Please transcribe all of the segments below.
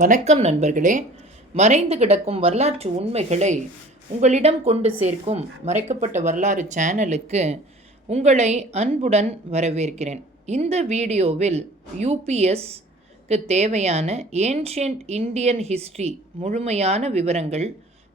வணக்கம் நண்பர்களே. மறைந்து கிடக்கும் வரலாற்று உண்மைகளை உங்களிடம் கொண்டு சேர்க்கும் மறைக்கப்பட்ட வரலாறு சேனலுக்கு உங்களை அன்புடன் வரவேற்கிறேன். இந்த வீடியோவில் யூபிஎஸ்க்கு தேவையான ஏன்ஷியன்ட் இந்தியன் ஹிஸ்டரி முழுமையான விவரங்கள்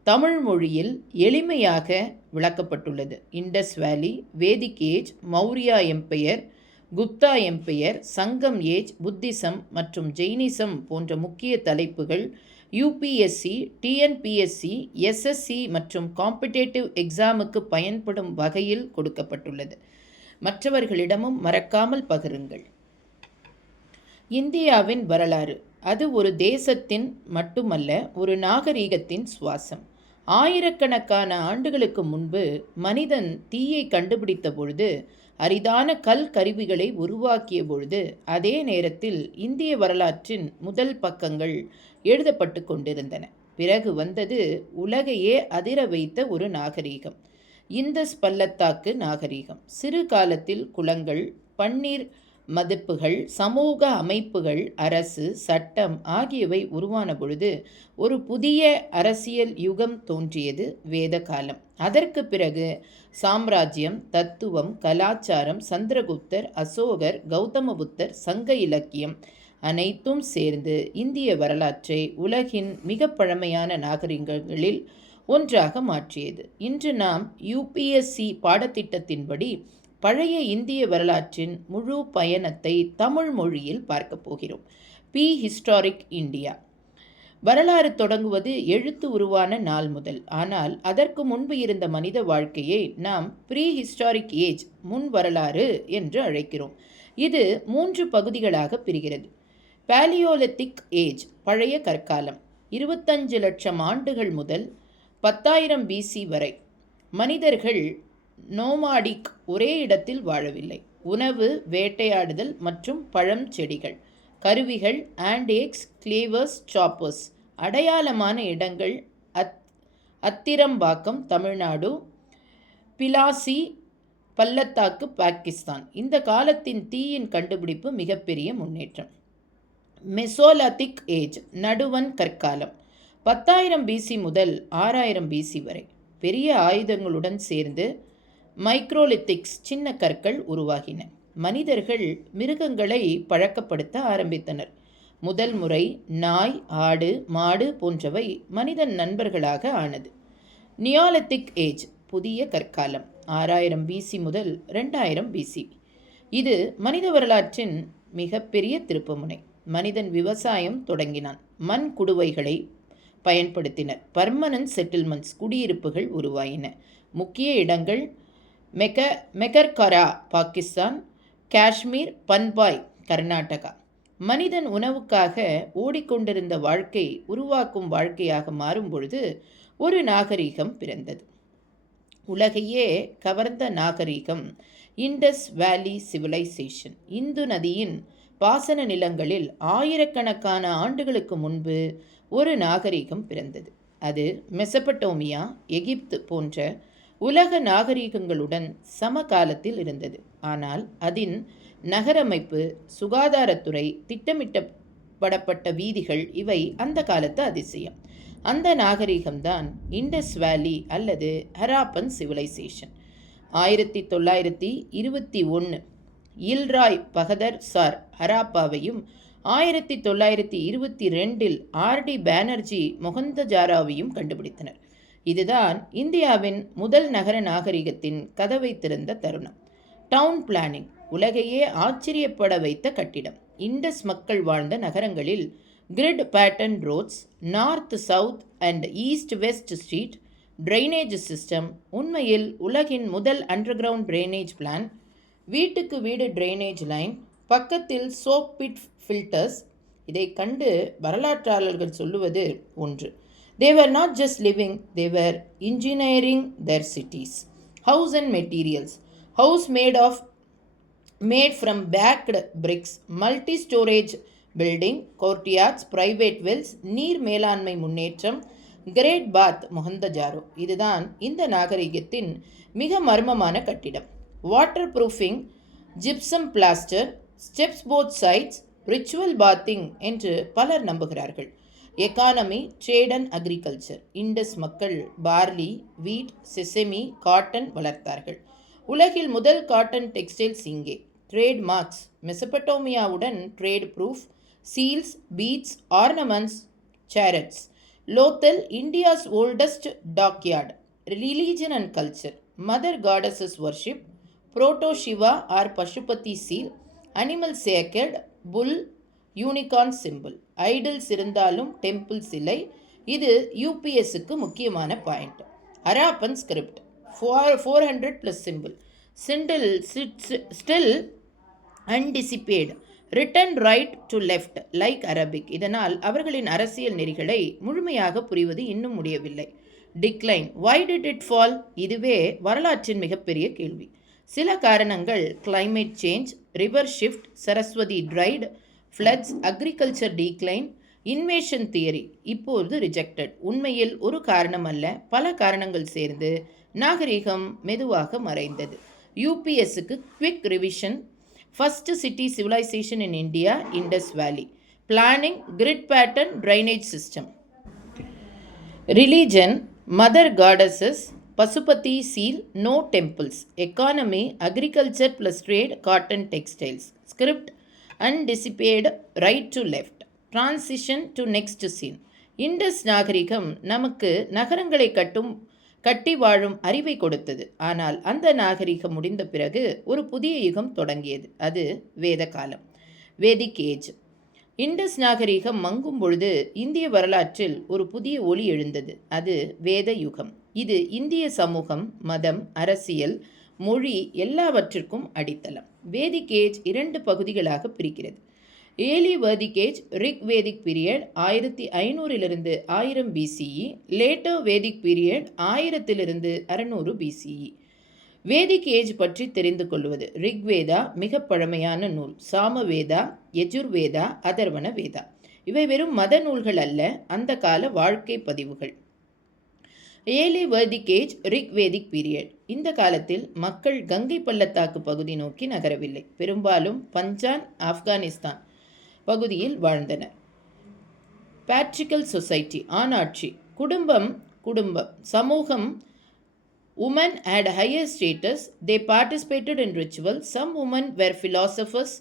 தமிழ் மொழியில் எளிமையாக விளக்கப்பட்டுள்ளது. இண்டஸ் வேலி, வேதிக் age, Maurya empire, Gupta empire, சங்கம் ஏஜ், புத்திசம் மற்றும் ஜெயினிசம் போன்ற முக்கிய தலைப்புகள் யூபிஎஸ்சி, டிஎன்பிஎஸ்சி, எஸ்எஸ்சி மற்றும் காம்படேட்டிவ் எக்ஸாமுக்கு பயன்படும் வகையில் கொடுக்கப்பட்டுள்ளது. மற்றவர்களிடமும் மறக்காமல் பகிருங்கள். இந்தியாவின் வரலாறு அது ஒரு தேசத்தின் மட்டுமல்ல, ஒரு நாகரீகத்தின் சுவாசம். ஆயிரக்கணக்கான ஆண்டுகளுக்கு முன்பு மனிதன் தீயை கண்டுபிடித்த பொழுது, அரிதான கல் கருவிகளை உருவாக்கிய பொழுது, அதே நேரத்தில் இந்திய வரலாற்றின் முதல் பக்கங்கள் எழுதப்பட்டு கொண்டிருந்தன. பிறகு வந்தது உலகையே அதிர வைத்த ஒரு நாகரீகம், இந்தஸ் பள்ளத்தாக்கு நாகரீகம். சிறு காலத்தில் குளங்கள், பன்னீர் மதிப்புகள், சமூக அமைப்புகள், அரசு, சட்டம் ஆகியவை உருவான பொழுது ஒரு புதிய அரசியல் யுகம் தோன்றியது, வேத காலம். அதற்கு பிறகு சாம்ராஜ்யம், தத்துவம், கலாச்சாரம், சந்திரகுப்தர், அசோகர், கௌதம புத்தர், சங்க இலக்கியம் அனைத்தும் சேர்ந்து இந்திய வரலாற்றை உலகின் மிக பழமையான நாகரிகங்களில் ஒன்றாக மாற்றியது. இன்று நாம் யூபிஎஸ்சி பாடத்திட்டத்தின்படி பழைய இந்திய வரலாற்றின் முழு பயணத்தை தமிழ் மொழியில் பார்க்க போகிறோம். Prehistoric India. வரலாறு தொடங்குவது எழுத்து உருவான நாள் முதல். ஆனால் அதற்கு முன்பு இருந்த மனித வாழ்க்கையை நாம் ப்ரீ ஹிஸ்டாரிக் ஏஜ், முன் வரலாறு என்று அழைக்கிறோம். இது 3 பகுதிகளாக பிரிகிறது. பேலியோலித்திக் ஏஜ், பழைய கற்காலம், 25 லட்சம் ஆண்டுகள் முதல் 10,000 பிசி வரை. மனிதர்கள் நோமாடிக், ஒரே இடத்தில் வாழவில்லை. உணவு, வேட்டையாடுதல் மற்றும் பழம் செடிகள். கருவிகள், ஆண்டேக்ஸ், கிளேவர்ஸ், சாப்பர்ஸ். அடையாளமான இடங்கள் அத்திரம்பாக்கம் தமிழ்நாடு, பிலாசி பள்ளத்தாக்கு பாகிஸ்தான். இந்த காலத்தின் தீயின் கண்டுபிடிப்பு மிகப்பெரிய முன்னேற்றம். மெசோலித்திக் ஏஜ், நடுவன் கற்காலம், 10,000 பிசி முதல் 6,000 பிசி வரை. பெரிய ஆயுதங்களுடன் சேர்ந்து மைக்ரோலித்திக்ஸ், சின்ன கற்கள் உருவாகின. மனிதர்கள் மிருகங்களை பழக்கப்படுத்த ஆரம்பித்தனர். முதல் முறை நாய், ஆடு, மாடு போன்றவை மனிதன் நண்பர்களாக ஆனது. நியோலித்திக் ஏஜ், புதிய கற்காலம், 6,000 பிசி முதல் 2,000 பிசி. இது மனித வரலாற்றின் மிகப்பெரிய திருப்புமுனை. மனிதன் விவசாயம் தொடங்கினான். மண் குடுவைகளை பயன்படுத்தினர். பர்மனன்ட் செட்டில்மெண்ட்ஸ், குடியிருப்புகள் உருவாயின. முக்கிய இடங்கள் மெகர்கரா பாகிஸ்தான், காஷ்மீர், பன்பாய் கர்நாடகா. மனிதன் உணவுக்காக ஓடிக்கொண்டிருந்த வாழ்க்கை உருவாக்கும் வாழ்க்கையாக மாறும் பொழுது ஒரு நாகரீகம் பிறந்தது. உலகையே கவர்ந்த நாகரீகம் இண்டஸ் வேலி சிவிலைசேஷன். இந்து நதியின் பாசன நிலங்களில் ஆயிரக்கணக்கான ஆண்டுகளுக்கு முன்பு ஒரு நாகரீகம் பிறந்தது. அது மெசபடோமியா, எகிப்து போன்ற உலக நாகரீகங்களுடன் சமகாலத்தில் இருந்தது. ஆனால் அதன் நகரமைப்பு, சுகாதாரத்துறை, திட்டமிட்டப்படப்பட்ட வீதிகள் இவை அந்த காலத்து அதிசயம். அந்த நாகரீகம்தான் இண்டஸ் வேலி அல்லது Harappan civilisation. 1921 இல்ராய் Bahadur sir ஹராப்பாவையும், 1922 RT Banerjee மொஹந்தஜாராவையும் கண்டுபிடித்தனர். இதுதான் இந்தியாவின் முதல் நகர நாகரிகத்தின் கதவை திறந்த தருணம். டவுன் பிளானிங், உலகையே ஆச்சரியப்பட வைத்த கட்டிடம். இண்டஸ் மக்கள் வாழ்ந்த நகரங்களில் grid pattern roads, north south and east west street, drainage system, உண்மையில் உலகின் முதல் அண்டர்கிரவுண்ட் ட்ரைனேஜ் பிளான், வீட்டுக்கு வீடு ட்ரைனேஜ் லைன், பக்கத்தில் சோப் பிட் ஃபில்டர்ஸ். இதை கண்டு வரலாற்றாளர்கள் சொல்லுவது ஒன்று: they were not just living, they were engineering their cities. House and materials. House made from backed bricks, multi-storage building, courtyards, private wells, நீர் மேலாண்மை முன்னேற்றம், கிரேட் பாத் மொஹந்தஜாரோ. இதுதான் இந்த நாகரிகத்தின் மிக மர்மமான கட்டிடம். Water proofing, gypsum plaster, steps both sides, ritual bathing என்று பலர் நம்புகிறார்கள். Economy, trade and agriculture. Indus மக்கள் பார்லி, வீட், செசமி, காட்டன் வளர்த்தார்கள். உலகில் முதல் காட்டன் டெக்ஸ்டைல்ஸ் இங்கே. Trade marks. மெசபடோமியாவுடன் trade proof, seals, beads, ornaments, chariots. Lothal, India's oldest dockyard. Religion and culture. Mother goddess worship. Proto Shiva or Pashupati seal. Animal sacred, bull, unicorn symbol. Idols இருந்தாலும் temple சிலை. இது யூபிஎஸ்க்கு முக்கியமான point. Harappan script 400 + symbol. Still undeciphered. Written right to left like Arabic. இதனால் அவர்களின் அரசியல் நெறிகளை முழுமையாக புரிவது இன்னும் முடியவில்லை. Decline. Why did it fall? இதுவே வரலாற்றின் மிகப்பெரிய கேள்வி. சில காரணங்கள்: climate change, river shift, Saraswati dried, floods, agriculture decline, invasion theory இப்போது ரிஜெக்டட். உண்மையில் ஒரு காரணம் அல்ல, பல காரணங்கள் சேர்ந்து நாகரிகம் மெதுவாக மறைந்தது. யூபிஎஸ்க்கு quick revision. First city civilization in India, Indus valley. Planning, grid pattern, drainage system. Religion, mother goddess, Pashupati seal, no temples. Economy, agriculture + trade, cotton textiles. Script, undeciphered, right to left. Transition to next scene. Indus நாகரிகம் நமக்கு நகரங்களை கட்டி வாழும் அறிவை கொடுத்தது. ஆனால் அந்த நாகரிகம் முடிந்த பிறகு ஒரு புதிய யுகம் தொடங்கியது. அது வேத காலம், வேதிக் ஏஜ். இண்டஸ் நாகரிகம் மங்கும் பொழுது இந்திய வரலாற்றில் ஒரு புதிய ஒளி எழுந்தது. அது வேத யுகம். இது இந்திய சமூகம், மதம், அரசியல், மொழி எல்லாவற்றிற்கும் அடித்தளம். வேதிக் ஏஜ் 2 பகுதிகளாக பிரிக்கிறது. Early Vedic age, Rig Vedic period 1500 - 1000 BCE. Later Vedic period 1000 - 600 BCE. Vedic age பற்றி தெரிந்து கொள்வது. ரிக்வேதா மிக பழமையான நூல். சாமவேதா, யஜுர்வேதா, அதர்வண வேதா இவை வெறும் மத நூல்கள் அல்ல, அந்த கால வாழ்க்கை பதிவுகள். Early Vedic age, Rig Vedic period. இந்த காலத்தில் மக்கள் கங்கை பள்ளத்தாக்கு பகுதி நோக்கி நகரவில்லை. பெரும்பாலும் பஞ்சான், ஆப்கானிஸ்தான் பகுதியில் வாழ்ந்தனர். பேட்ரிக்கல் சொசைட்டி, ஆணாட்சி. குடும்பம், சமூகம். women had higher status. They participated in rituals. Some women were philosophers.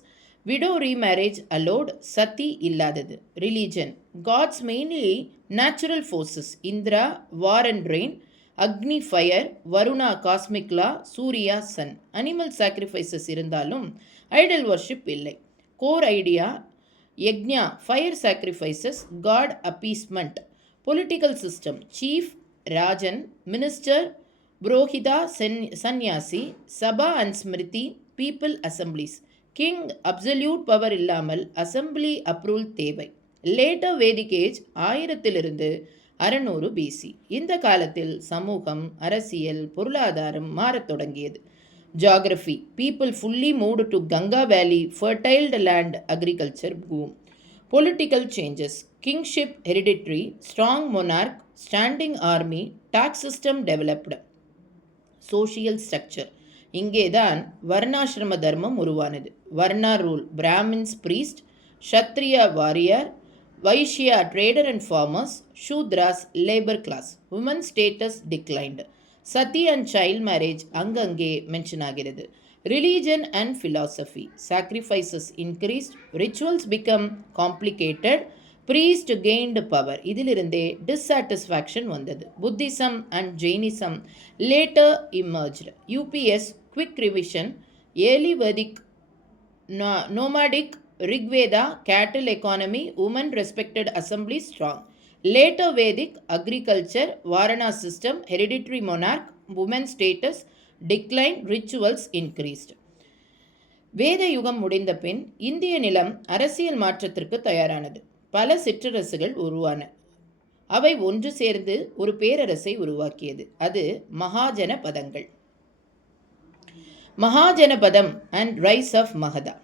Widow remarriage allowed. Sati இல்லாதது. Religion, gods mainly natural forces. Indra, war and rain. Agni, fire. Varuna, cosmic law. Surya, sun. Animal sacrifices இருந்தாலும் idol worship இல்லை. Core idea, yagna, fire sacrifices, god appeasement. Political system, chief, Rajan, minister, Purohita, sannyasi, Sabha and Smriti, people, assemblies. King, absolute power இல்லாமல் assembly approval தேவை. Later Vedic age 1000 - 600 BC. இந்த காலத்தில் சமூகம், அரசியல், பொருளாதாரம் மாறத் தொடங்கியது. Geography, people fully moved to Ganga Valley, fertile land, agriculture boom. Political changes, kingship hereditary, strong monarch, standing army, tax system developed. Social structure, இங்கேதான் வர்ணாசிரம தர்மம் உருவானது. Varna rule, Brahmins priest, Kshatriya warrior, Vaishya trader and farmers, Shudras labor class. Women status declined. Sati and child marriage அங்கங்கே mention ஆகிறது. Religion and philosophy, sacrifices increased, rituals become complicated, priest gained power. இதிலிருந்தே dissatisfaction வந்தது. Buddhism and Jainism later emerged. UPSC quick revision. Early Vedic, nomadic, Rigveda, cattle economy, women respected, assembly strong. Later Vedic, agriculture, Varana system, hereditary monarch, women status, decline, rituals increased. வேத யுகம் முடிந்த பின் இந்திய நிலம் அரசியல் மாற்றத்திற்கு தயாரானது. பல சிற்றரசுகள் உருவான. அவை ஒன்று சேர்ந்து ஒரு பேரரசை உருவாக்கியது. அது மகாஜனபதங்கள். மகாஜனபதம் அண்ட் ரைஸ் ஆஃப் மகதா.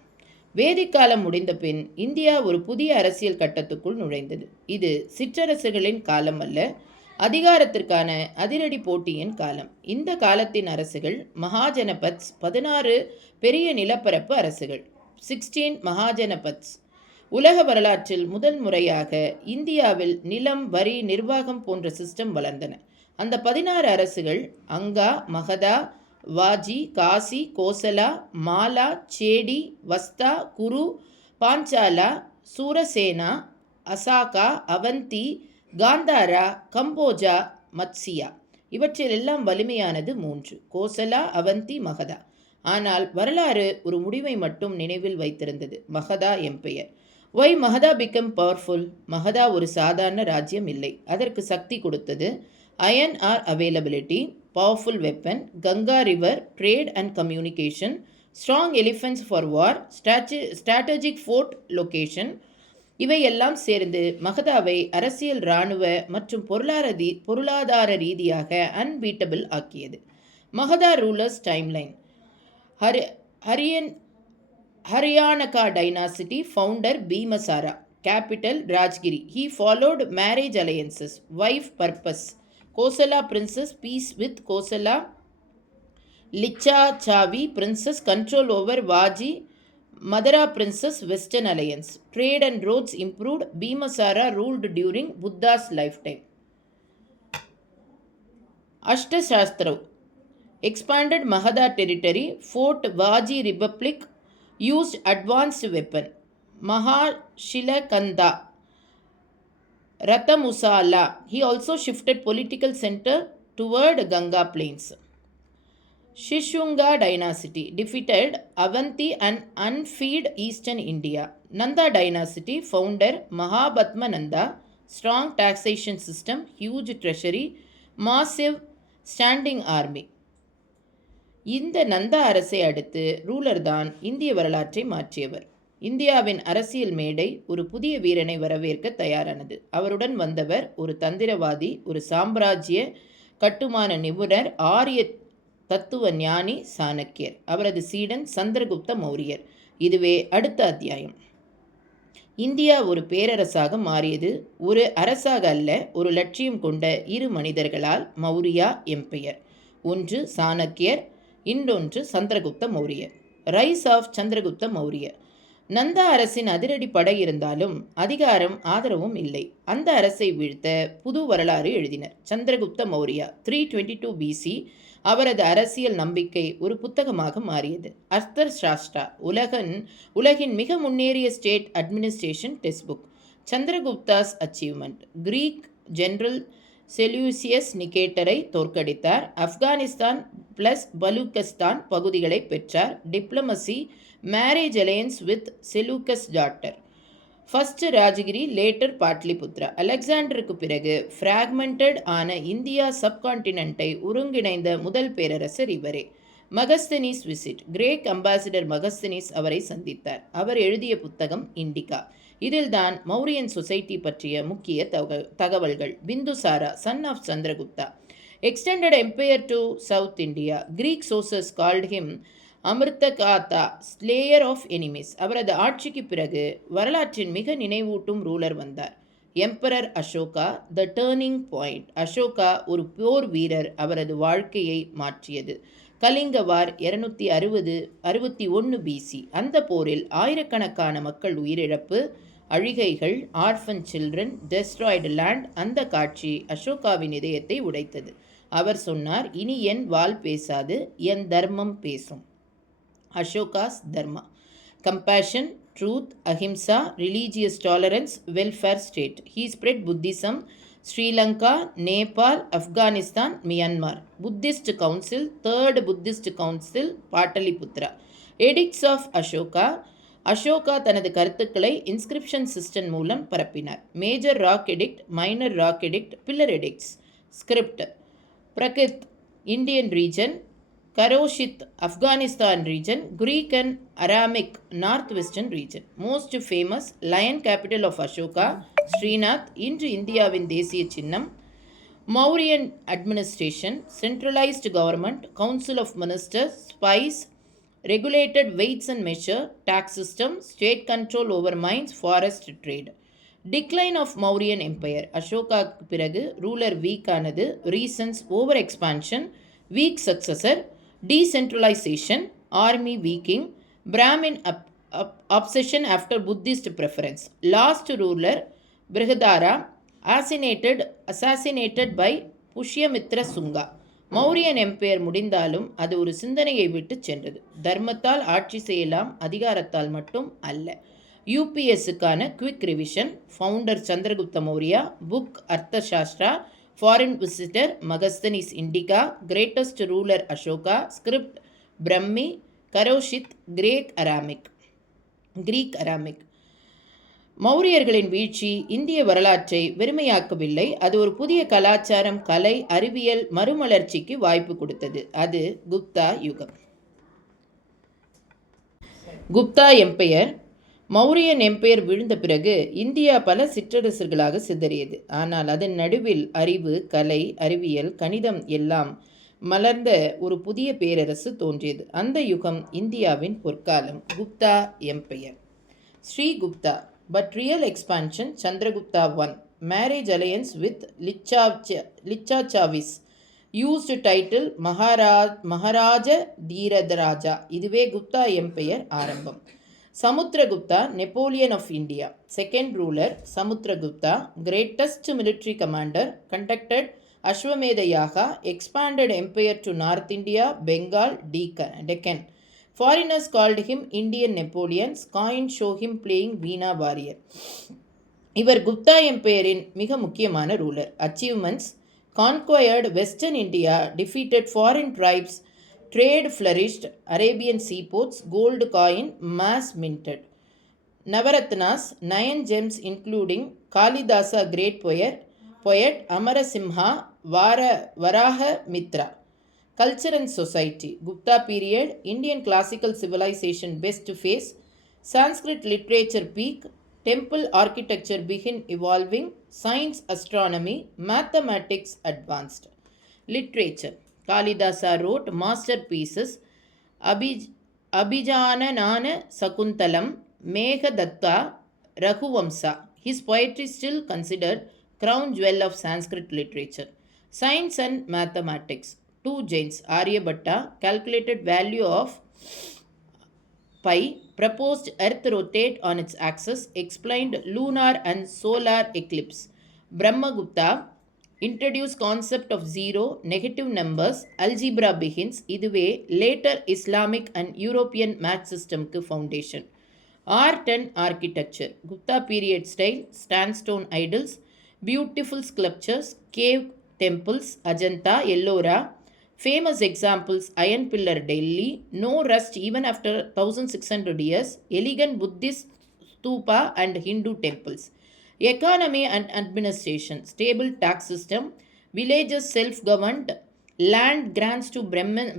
வேதிக் காலம் முடிந்த பின் இந்தியா ஒரு புதிய அரசியல் கட்டத்துக்குள் நுழைந்தது. இது சிற்றரசுகளின் காலம் அல்ல, அதிகாரத்திற்கான அதிரடி போட்டியின் காலம். இந்த காலத்தின் அரசுகள் மகாஜனபத்ஸ், 16 பெரிய நிலப்பரப்பு அரசுகள். 16 மகாஜனபத்ஸ். உலக வரலாற்றில் முதல் முறையாக இந்தியாவில் நிலம், வரி, நிர்வாகம் போன்ற சிஸ்டம் வளர்ந்தன. அந்த 16 அரசுகள் அங்கா, மகதா, வாஜி, காசி, கோசலா, மாலா, சேடி, வஸ்தா, குரு, பாஞ்சாலா, சூரசேனா, அசாகா, அவந்தி, காந்தாரா, கம்போஜா, மத்சியா. இவற்றிலெல்லாம் வலிமையானது 3: கோசலா, அவந்தி, மகதா. ஆனால் வரலாறு ஒரு முடிவை மட்டும் நினைவில் வைத்திருந்தது: Magadha empire. Why Magadha become powerful? Magadha ஒரு சாதாரண ராஜ்யம் இல்லை. அதற்கு சக்தி கொடுத்தது iron ore availability, powerful weapon, Ganga river, trade and communication, strong elephants for war, strategic fort location. இவையெல்லாம் சேர்ந்து மகதாவை அரசியல், இராணுவ மற்றும் பொருளாதார ரீதியாக அன்பீட்டபிள் ஆக்கியது. Magadha rulers timeline. Haryanka dynasty founder Bimbisara. Capital Rajgir. He followed marriage alliances. Wife purpose. Kosala princess, peace with Kosala. Lichachavi princess, control over Vaji. Madara princess, western alliance. Trade and roads improved. Bhimasara ruled during Buddha's lifetime. Ashtashastrav expanded Magadha territory. Fort Vaji Republic used advanced weapon. Mahashilakanda Rathamusala. He also shifted political center toward Ganga plains. Shishunga dynasty defeated Avanti and unfeed eastern India. Nanda dynasty founder Mahabhatma Nanda. Strong taxation system, huge treasury, massive standing army. இந்த நந்தா அரசை அடுத்து ruler தான் இந்திய வரலாற்றை மாற்றியவர். இந்தியாவின் அரசியல் மேடை ஒரு புதிய வீரனை வரவேற்க தயாரானது. அவருடன் வந்தவர் ஒரு தந்திரவாதி, ஒரு சாம்ராஜ்ய கட்டுமான நிபுணர், ஆரிய தத்துவ ஞானி சாணக்கியர். அவரது சீடன் சந்திரகுப்த மௌரியர். இதுவே அடுத்த அத்தியாயம். இந்தியா ஒரு பேரரசாக மாறியது, ஒரு அரசாக அல்ல. ஒரு லட்சியம் கொண்ட இரு மனிதர்களால். மௌரியா எம்பையர். ஒன்று சாணக்கியர், இன்னொன்று சந்திரகுப்த மௌரியர். ரைஸ் ஆஃப் சந்திரகுப்த மௌரியர். நந்தா அரசின் அதிரடி படை இருந்தாலும் அதிகாரம், ஆதரவும் இல்லை. அந்த அரசை வீழ்த்த புது வரலாறு எழுதினர் சந்திரகுப்த மௌரியா. 322 BC. அவரது அரசியல் நம்பிக்கை ஒரு புத்தகமாக மாறியது. அர்த்தர் சாஸ்ட்ரா, உலகின் மிக முன்னேறிய state administration text book. Chandragupta's achievement. Greek general Seleucus நிகேட்டரை தோற்கடித்தார். ஆப்கானிஸ்தான் பிளஸ் பலூக்கஸ்தான் பகுதிகளை பெற்றார். Diplomacy, marriage alliance with Seleucus daughter. First Rajgir, later Pataliputra. அலெக்சாண்டருக்கு பிறகு ஃப்ராக்மெண்டட் ஆன இந்தியா சப்கான்டினென்ட்டை ஒருங்கிணைந்த முதல் பேரரசர் இவரே. Megasthenes visit. Greek ambassador Megasthenes அவரை சந்தித்தார். அவர் எழுதிய புத்தகம் இண்டிகா. இதில்தான் மௌரியன் சொசைட்டி பற்றிய முக்கிய தகவல்கள். Bindusara, son of Chandragupta, extended empire to south India. Greek sources called him Amitraghata, slayer of enemies. அவரது ஆட்சிக்கு பிறகு வரலாற்றின் மிக நினைவூட்டும் ரூலர் வந்தார். Emperor Ashoka, the turning point. Ashoka ஒரு போர் வீரர். அவரது வாழ்க்கையை மாற்றியது. கலிங்க வார் 261 BC. அந்த போரில் ஆயிரக்கணக்கான மக்கள் உயிரிழப்பு, அழிகைகள், ஆர்ஃபன் சில்ட்ரன், டெஸ்ட்ராய்டு லேண்ட். அந்த காட்சி அசோகாவின் இதயத்தை உடைத்தது. அவர் சொன்னார், இனி என் வாள் பேசாது, என் தர்மம் பேசும். அசோகாஸ் தர்மா. Compassion, truth, Ahimsa, religious tolerance, welfare state. He spread Buddhism. Sri Lanka, Nepal, Afghanistan, Myanmar. Buddhist council, third Buddhist council, Pataliputra. Edicts of Ashoka. Ashoka தனது கருத்துக்களை இன்ஸ்கிரிப்ஷன் சிஸ்டம் மூலம் பரப்பினார். Major rock edict, minor rock edict, pillar edicts. Script. பிரகித், Indian region. கரோஷித், Afghanistan region. Greek and Aramaic, north western region. Most famous, line capital of Ashoka, Srinath. இன்று இந்தியாவின் தேசிய சின்னம். Mauryan administration, centralised government, council of ministers, spies, regulated weights and measure, tax system, state control over mines, forest, trade. Decline of Mauryan empire. அசோகாவுக்கு பிறகு ruler weak ஆனது. Reasons: over expansion, weak successor, decentralisation, army weakening, Brahmin obsession after Buddhist preference. Last ruler Brihadara assassinated by Pushyamitra Sunga. Mauryan empire முடிந்தாலும் அது ஒரு சிந்தனையை விட்டு சென்றது. தர்மத்தால் ஆட்சி செய்யலாம், அதிகாரத்தால் மட்டும் அல்ல. யூபிஎஸ்ஸுக்கான quick revision. Founder Chandragupta Maurya. Book Arthashastra. Foreign visitor Megasthenes Indica. Greatest ruler Ashoka. Script Brahmi. Kharosthi Greek Aramaic. மௌரியர்களின் வீழ்ச்சி இந்திய வரலாற்றை வெறுமையாக்கவில்லை, அது ஒரு புதிய கலாச்சாரம், கலை, அறிவியல் மறுமலர்ச்சிக்கு வாய்ப்பு கொடுத்தது. அது குப்தா யுகம். குப்தா எம்பையர். மௌரியன் எம்பையர் விழுந்த பிறகு இந்தியா பல சிற்றரசர்களாக சிதறியது. ஆனால் அதன் நடுவில் அறிவு, கலை, அறிவியல், கணிதம் எல்லாம் மலர்ந்த ஒரு புதிய பேரரசு தோன்றியது. அந்த யுகம் இந்தியாவின் பொற்காலம். Gupta empire. Sri Gupta. But real expansion, Chandragupta I. Marriage alliance with Lichachavis. Used title Maharaja Dheeradaraja. இதுவே குப்தா எம்பையர் ஆரம்பம். Samudragupta. Napoleon of India. Second ruler Samudragupta. Greatest military commander. Conducted Ashwamedha Yaga. Expanded empire to North India, Bengal, Deccan. Foreigners called him Indian Napoleon. Coins show him playing Veena warrior. இவர் குப்தா எம்பையரின் மிக முக்கியமான ruler. Achievements. Conquered western India, defeated foreign tribes, trade flourished, Arabian seaports, gold coin, mass minted. Navratnas. 9 gems including Kalidasa great poet, Amarasimha, Varaha Mihira. Culture and society. Gupta period. Indian classical civilization best phase. Sanskrit literature peak. Temple architecture begin evolving. Science, astronomy, mathematics advanced. Literature. Kalidasa wrote masterpieces. Abhijanana Sakuntalam, Meghadatta, Raghuvamsa. His poetry still considered crown jewel of Sanskrit literature. Science and mathematics. 2 Jains. Aryabhatta. Calculated value of pi. Proposed earth rotate on its axis. Explained lunar and solar eclipse. Brahmagupta. Introduced concept of zero, negative numbers. Algebra begins. இதுவே later Islamic and European math system க்கு foundation. Art and architecture. Gupta period style. Sandstone idols. Beautiful sculptures. Cave temples. Ajanta, Ellora. Famous examples: Iron Pillar, Delhi. No rust even after 1600 years. Elegant Buddhist stupa and Hindu temples. Economy and administration. Stable tax system. Villages self-governed. Land grants to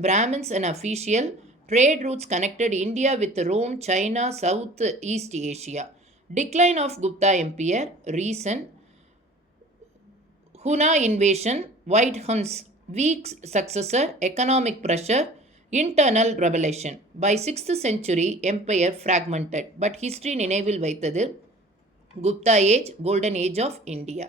Brahmins and official. Trade routes connected India with Rome, China, South East Asia. Decline of Gupta Empire. Reason: Huna invasion. White Huns. Weak successor. Economic pressure. Internal rebellion. By 6th century, empire fragmented. But history நினைவில் வைத்தது Gupta age, golden age of India.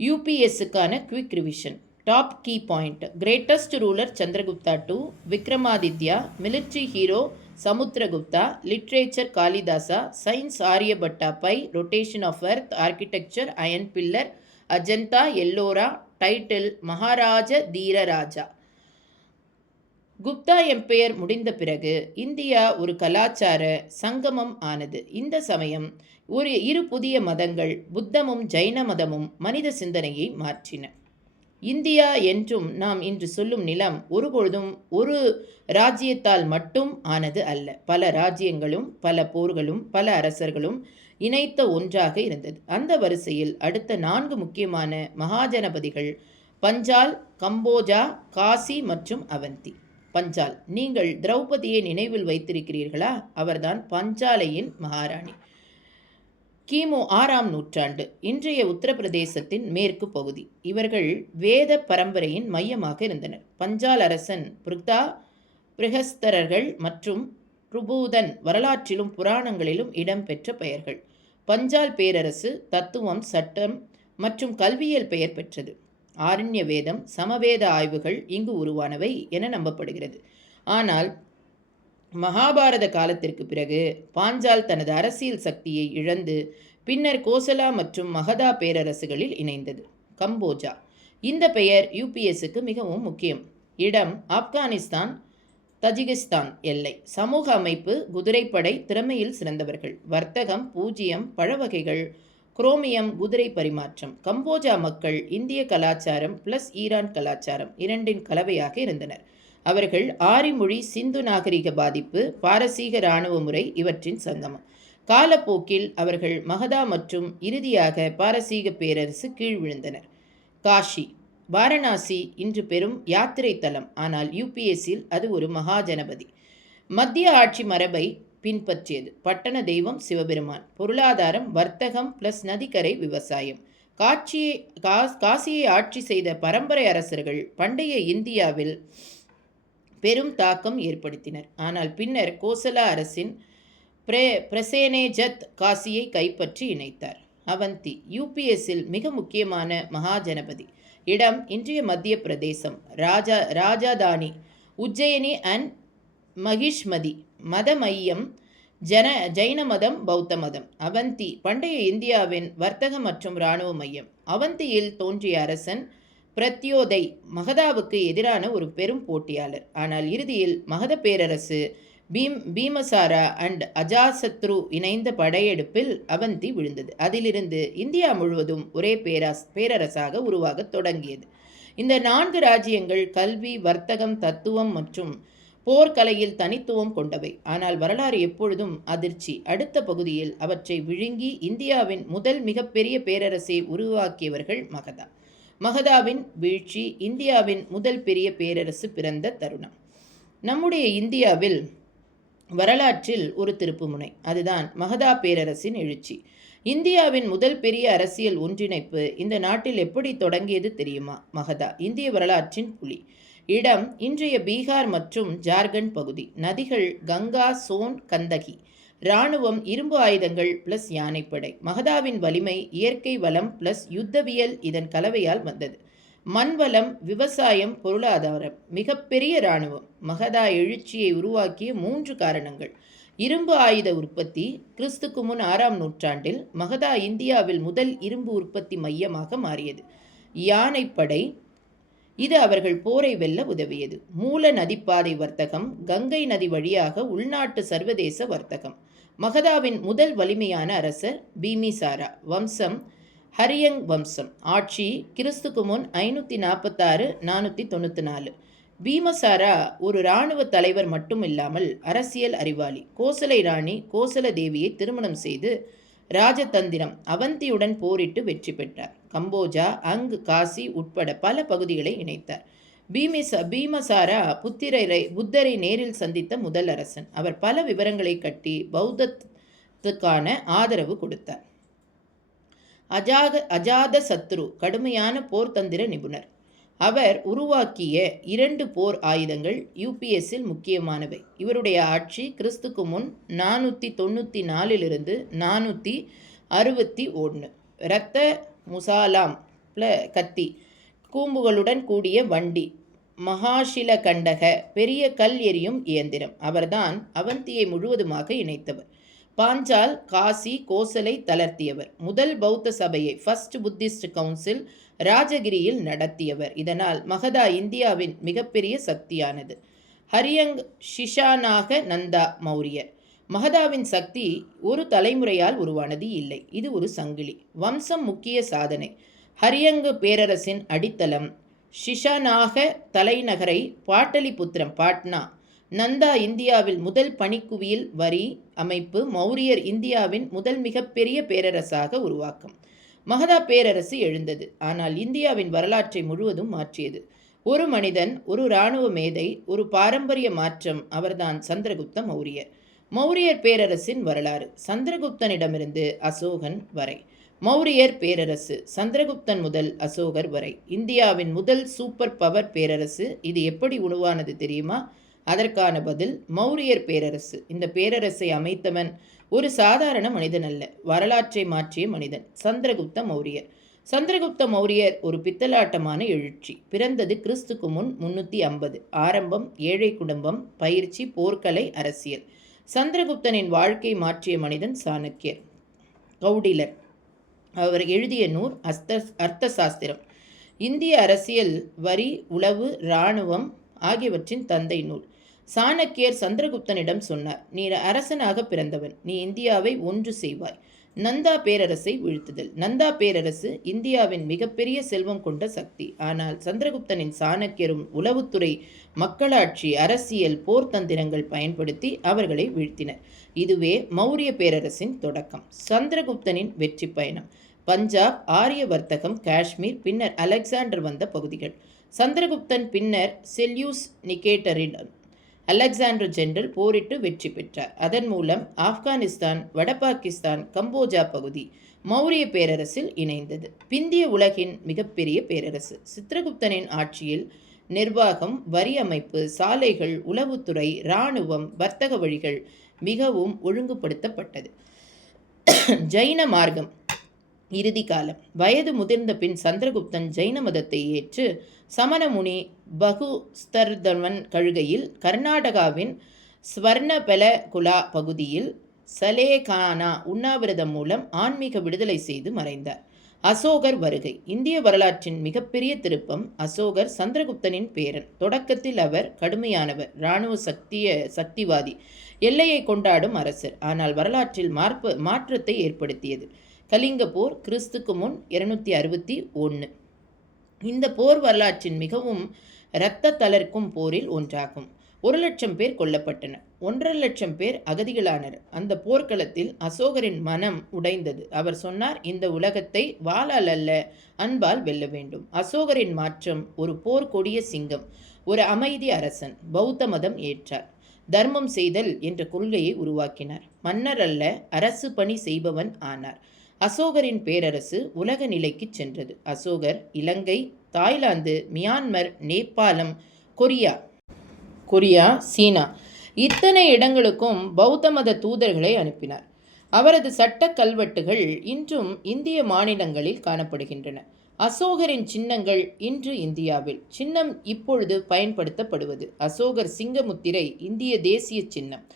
UPSக்கான quick revision. Top key point. Greatest ruler Chandragupta II. Vikramaditya. Military hero Samudragupta. Literature Kalidasa. Science Aryabhatta. Pi. Rotation of earth. Architecture Iron Pillar. Ajanta, Ellora. Title Maharaja Dhiraja. Gupta empire முடிந்த பிறகு India ஒரு கலாச்சார சங்கமம் ஆனது. இந்த சமயம் இரு புதிய மதங்கள், புத்தமும் ஜைன மதமும் மனித சிந்தனையை மாற்றின. இந்தியா என்றும் நாம் இன்று சொல்லும் நிலம் ஒருபொழுதும் ஒரு ராஜ்யத்தால் மட்டும் ஆனது அல்ல. பல ராஜ்யங்களும் பல போர்களும் பல அரசர்களும் இணைத்த ஒன்றாக இருந்தது. அந்த வரிசையில் அடுத்த 4 முக்கியமான மகாஜனபதிகள் பஞ்சால், கம்போஜா, காசி மற்றும் அவந்தி. பஞ்சால். நீங்கள் திரௌபதியை நினைவில் வைத்திருக்கிறீர்களா? அவர்தான் பஞ்சாலையின் மகாராணி. கிமு 6ஆம் நூற்றாண்டு. இன்றைய உத்தரப்பிரதேசத்தின் மேற்கு பகுதி. இவர்கள் வேத பரம்பரையின் மையமாக இருந்தனர். பஞ்சால் அரசன் பிரகஸ்தரர்கள் மற்றும் ருபூதன் வரலாற்றிலும் புராணங்களிலும் இடம்பெற்ற பெயர்கள். பஞ்சால் பேரரசு தத்துவம், சட்டம் மற்றும் கல்வியியல் பெயர் பெற்றது. ஆரண்ய வேதம், சமவேத ஆய்வுகள் இங்கு உருவானவை என நம்பப்படுகிறது. ஆனால் மகாபாரத காலத்திற்கு பிறகு பாஞ்சால் தனது அரசியல் சக்தியை இழந்து பின்னர் கோசலா மற்றும் மகதா பேரரசுகளில் இணைந்தது. கம்போஜா. இந்த பெயர் யுபிஎஸ்க்கு மிகவும் முக்கியம். இடம் ஆப்கானிஸ்தான் தஜிகிஸ்தான் எல்லை. சமூக அமைப்பு குதிரைப்படை திறமையில் சிறந்தவர்கள். வர்த்தகம் பூஜ்ஜியம் பழவகைகள் குரோமியம் குதிரை பரிமாற்றம். கம்போஜா மக்கள் இந்திய கலாச்சாரம் பிளஸ் ஈரான் கலாச்சாரம் இரண்டின் கலவையாக இருந்தனர். அவர்கள் ஆரி மொழி சிந்து நாகரிக பாதிப்பு பாரசீக இராணுவ முறை இவற்றின் சங்கமம். காலப்போக்கில் அவர்கள் மகதா மற்றும் இறுதியாக பாரசீக பேரரசு கீழ் விழுந்தனர். காஷி. வாரணாசி இன்று பெரும் யாத்திரை தலம். ஆனால் யுபிஎஸ்ஸில் அது ஒரு மகாஜனபதி. மத்திய ஆட்சி மரபை பின்பற்றியது. பட்டண தெய்வம் சிவபெருமான். பொருளாதாரம் வர்த்தகம் பிளஸ் நதிக்கரை விவசாயம். காசியை ஆட்சி செய்த பரம்பரை அரசர்கள் பண்டைய இந்தியாவில் பெரும் தாக்கம் ஏற்படுத்தினர். ஆனால் பின்னர் கோசலா அரசின் பிரசேனேஜத் காசியை கைப்பற்றி இணைத்தார். அவந்தி யுபிஎஸ்ஸில் மிக முக்கியமான மகாஜனபதி. இடம் இன்றைய மத்திய பிரதேசம். ராஜதானி உஜ்ஜயினி அண்ட் மகிஷ்மதி. மத மையம் ஜைன மதம் பௌத்த மதம். அவந்தி பண்டைய இந்தியாவின் வர்த்தக மற்றும் இராணுவ மையம். அவந்தியில் தோன்றிய அரசன் பிரத்யோதை மகதாவுக்கு எதிரான ஒரு பெரும் போட்டியாளர். ஆனால் இறுதியில் மகத பேரரசு பீமசாரா அண்ட் அஜாசத்ரு இணைந்த படையெடுப்பில் அவந்தி விழுந்தது. அதிலிருந்து இந்தியா முழுவதும் ஒரே பேரரசாக உருவாக தொடங்கியது. இந்த 4 ராஜ்யங்கள் கல்வி வர்த்தகம் தத்துவம் மற்றும் போர்க்கலையில் தனித்துவம் கொண்டவை. ஆனால் வரலாறு எப்பொழுதும் அதிர்ச்சி. அடுத்த பகுதியில் அவற்றை விழுங்கி இந்தியாவின் முதல் மிகப்பெரிய பேரரசை உருவாக்கியவர்கள் மகதா. மகதாவின் வீழ்ச்சி இந்தியாவின் முதல் பெரிய பேரரசு பிறந்த தருணம். நம்முடைய இந்தியாவில் வரலாற்றில் ஒரு திருப்புமுனை. அதுதான் மகதா பேரரசின் எழுச்சி. இந்தியாவின் முதல் பெரிய அரசியல் ஒன்றிணைப்பு இந்த நாட்டில் எப்படி தொடங்கியது தெரியுமா? மகதா இந்திய வரலாற்றின் புலி. இடம் இன்றைய பீகார் மற்றும் ஜார்க்கண்ட் பகுதி. நதிகள் கங்கா சோன் கந்தகி. இராணுவம் இரும்பு ஆயுதங்கள் பிளஸ் யானைப்படை. மகதாவின் வலிமை இயற்கை வளம் பிளஸ் யுத்தவியல் இதன் கலவையால் வந்தது. மண்வளம் விவசாயம் பொருளாதாரம் மிகப்பெரிய இராணுவம். மகதா எழுச்சியை உருவாக்கிய 3 காரணங்கள். இரும்பு ஆயுத உற்பத்தி. கிறிஸ்துக்கு முன் 6ஆம் நூற்றாண்டில் மகதா இந்தியாவில் முதல் இரும்பு உற்பத்தி மையமாக மாறியது. யானைப்படை. இது அவர்கள் போரை வெல்ல உதவியது. மூல நதிப்பாதை வர்த்தகம். கங்கை நதி வழியாக உள்நாட்டு சர்வதேச வர்த்தகம். மகதாவின் முதல் வலிமையான அரசர் பீமிசாரா. வம்சம் ஹரியங் வம்சம். ஆட்சி கிறிஸ்துக்கு முன் 546-494. பீமசாரா ஒரு இராணுவ தலைவர் மட்டுமில்லாமல் அரசியல் அறிவாளி. கோசலை ராணி கோசல தேவியை திருமணம் செய்து ராஜதந்திரம் அவந்தியுடன் போரிட்டு வெற்றி பெற்றார். கம்போஜா அங்கு காசி உட்பட பல பகுதிகளை இணைத்தார். பீமசாரா புத்தரை நேரில் சந்தித்த முதல் அரசன். அவர் பல விவரங்களை கட்டி பௌத்தத்துக்கான ஆதரவு கொடுத்தார். அஜாத சத்ரு கடுமையான போர்த்தந்திர நிபுணர். அவர் உருவாக்கிய 2 போர் ஆயுதங்கள் யுபிஎஸ்ஸில் முக்கியமானவை. இவருடைய ஆட்சி கிறிஸ்துக்கு முன் 494 461. இரத்த முசாலாம் கத்தி. கூம்புகளுடன் கூடிய வண்டி. மகாஷில கண்டக பெரிய கல் எரியும் இயந்திரம். அவர்தான் அவந்தியை முழுவதுமாக இணைத்தவர். பாஞ்சால் காசி கோசலை தளர்த்தியவர். முதல் பௌத்த சபையை ஃபர்ஸ்ட் புத்திஸ்ட் கவுன்சில் ராஜகிரியில் நடத்தியவர். இதனால் மகதா இந்தியாவின் மிகப்பெரிய சக்தியானது. ஹரியங் ஷிஷானாக நந்தா மௌரியர். மகதாவின் சக்தி ஒரு தலைமுறையால் உருவானது இல்லை. இது ஒரு சங்கிலி. வம்சம் முக்கிய சாதனை. ஹரியங்கு பேரரசின் அடித்தளம். ஷிஷானாக தலைநகரை பாட்டலிபுத்திரம் பாட்னா. நந்தா இந்தியாவில் முதல் பனிக்குவியல் வரி அமைப்பு. மௌரியர் இந்தியாவின் முதல் மிகப்பெரிய பேரரசாக உருவாக்கம். மகதா பேரரசு எழுந்தது. ஆனால் இந்தியாவின் வரலாற்றை முழுவதும் மாற்றியது. ஒரு மனிதன், ஒரு இராணுவ மேதை, ஒரு பாரம்பரிய மாற்றம். அவர்தான் சந்திரகுப்த மௌரியர். மௌரியர் பேரரசின் வரலாறு. சந்திரகுப்தனிடமிருந்து அசோகன் வரை. மௌரியர் பேரரசு சந்திரகுப்தன் முதல் அசோகர் வரை. இந்தியாவின் முதல் சூப்பர் பவர் பேரரசு. இது எப்படி உருவானது தெரியுமா? அதற்கான பதில் மௌரியர் பேரரசு. இந்த பேரரசை அமைத்தவன் ஒரு சாதாரண மனிதன் அல்ல, வரலாற்றை மாற்றிய மனிதன். சந்திரகுப்த மௌரியர். சந்திரகுப்த மௌரியர் ஒரு பித்தலாட்டமான எழுச்சி. பிறந்தது கிறிஸ்துக்கு முன் 350. ஆரம்பம் ஏழை குடும்பம், பயிற்சி போர்க்கலை, அரசியல். சந்திரகுப்தனின் வாழ்க்கை மாற்றிய மனிதன் சாணக்கியர். கௌடிலர் அவர் எழுதிய நூல் அர்த்த சாஸ்திரம். இந்திய அரசியல், வரி, உளவு, இராணுவம் ஆகியவற்றின் தந்தை நூல். சாணக்கியர் சந்திரகுப்தனிடம் சொன்னார், நீ அரசனாக பிறந்தவன், நீ இந்தியாவை ஒன்று செய்வாய். நந்தா பேரரசை வீழ்த்துதல். நந்தா பேரரசு இந்தியாவின் மிகப்பெரிய செல்வம் கொண்ட சக்தி. ஆனால் சந்திரகுப்தனின் சாணக்கியரும் உளவுத்துறை, மக்களாட்சி, அரசியல், போர் தந்திரங்கள் பயன்படுத்தி அவர்களை வீழ்த்தினர். இதுவே மௌரிய பேரரசின் தொடக்கம். சந்திரகுப்தனின் வெற்றி பயணம். பஞ்சாப், ஆரிய வர்த்தகம், காஷ்மீர், பின்னர் அலெக்சாண்டர் வந்த பகுதிகள். சந்திரகுப்தன் பின்னர் செல்யூஸ் நிகேட்டரிடம் அலெக்சாண்டர் ஜெனரல் போரிட்டு வெற்றி பெற்றார். அதன் மூலம் ஆப்கானிஸ்தான், வட பாகிஸ்தான், கம்போஜா பகுதி மௌரிய பேரரசில் இணைந்தது. பிந்திய உலகின் மிகப்பெரிய பேரரசு. சித்திரகுப்தனின் ஆட்சியில் நிர்வாகம், வரி அமைப்பு, சாலைகள், உளவுத்துறை, இராணுவம், வர்த்தக வழிகள் மிகவும் ஒழுங்குபடுத்தப்பட்டது. ஜைன மார்க்கம். இறுதி காலம். வயது முதிர்ந்த பின் சந்திரகுப்தன் ஜைன மதத்தை ஏற்று சமணமுனி பகுஸ்தர்தவன் கழுகையில் கர்நாடகாவின் ஸ்வர்ணபெலகுலா பகுதியில் சலேகானா உண்ணாவிரதம் மூலம் ஆன்மீக விடுதலை செய்து மறைந்தார். அசோகர் வருகை. இந்திய வரலாற்றின் மிகப்பெரிய திருப்பம். அசோகர் சந்திரகுப்தனின் பேரன். தொடக்கத்தில் அவர் கடுமையானவர், இராணுவ சக்திவாதி, எல்லையை கொண்டாடும் அரசர். ஆனால் வரலாற்றில் மாற்றத்தை ஏற்படுத்தியது. கலிங்க போர், கிறிஸ்துக்கு முன் 261. இந்த போர் வரலாற்றின் மிகவும் இரத்த தளர்க்கும் போரில் ஒன்றாகும். 1,00,000 பேர் கொல்லப்பட்டனர். 1,50,000 பேர் அகதிகளானர். அந்த போர்க்களத்தில் அசோகரின் மனம் உடைந்தது. அவர் சொன்னார், இந்த உலகத்தை வாளால் அல்ல, அன்பால் வெல்ல வேண்டும். அசோகரின் மாற்றம். ஒரு போர் கொடிய சிங்கம், ஒரு அமைதி அரசன். பௌத்த மதம் ஏற்றார். தர்மம் செய்தல் என்ற கொள்கையை உருவாக்கினார். மன்னர் அல்ல, அரசு பணி செய்பவன் ஆனார். அசோகரின் பேரரசு உலக நிலைக்கு சென்றது. அசோகர் இலங்கை, தாய்லாந்து, மியான்மர், நேபாளம், கொரியா, சீனா இத்தனை இடங்களுக்கும் பௌத்த மத தூதர்களை அனுப்பினார். அவரது சட்ட கல்வெட்டுகள் இன்றும் இந்திய மாநிலங்களில் காணப்படுகின்றன. அசோகரின் சின்னங்கள் இன்று இந்தியாவில். சின்னம் இப்பொழுது பயன்படுத்தப்படுவது அசோகர் சிங்கமுத்திரை, இந்திய தேசிய சின்னம்.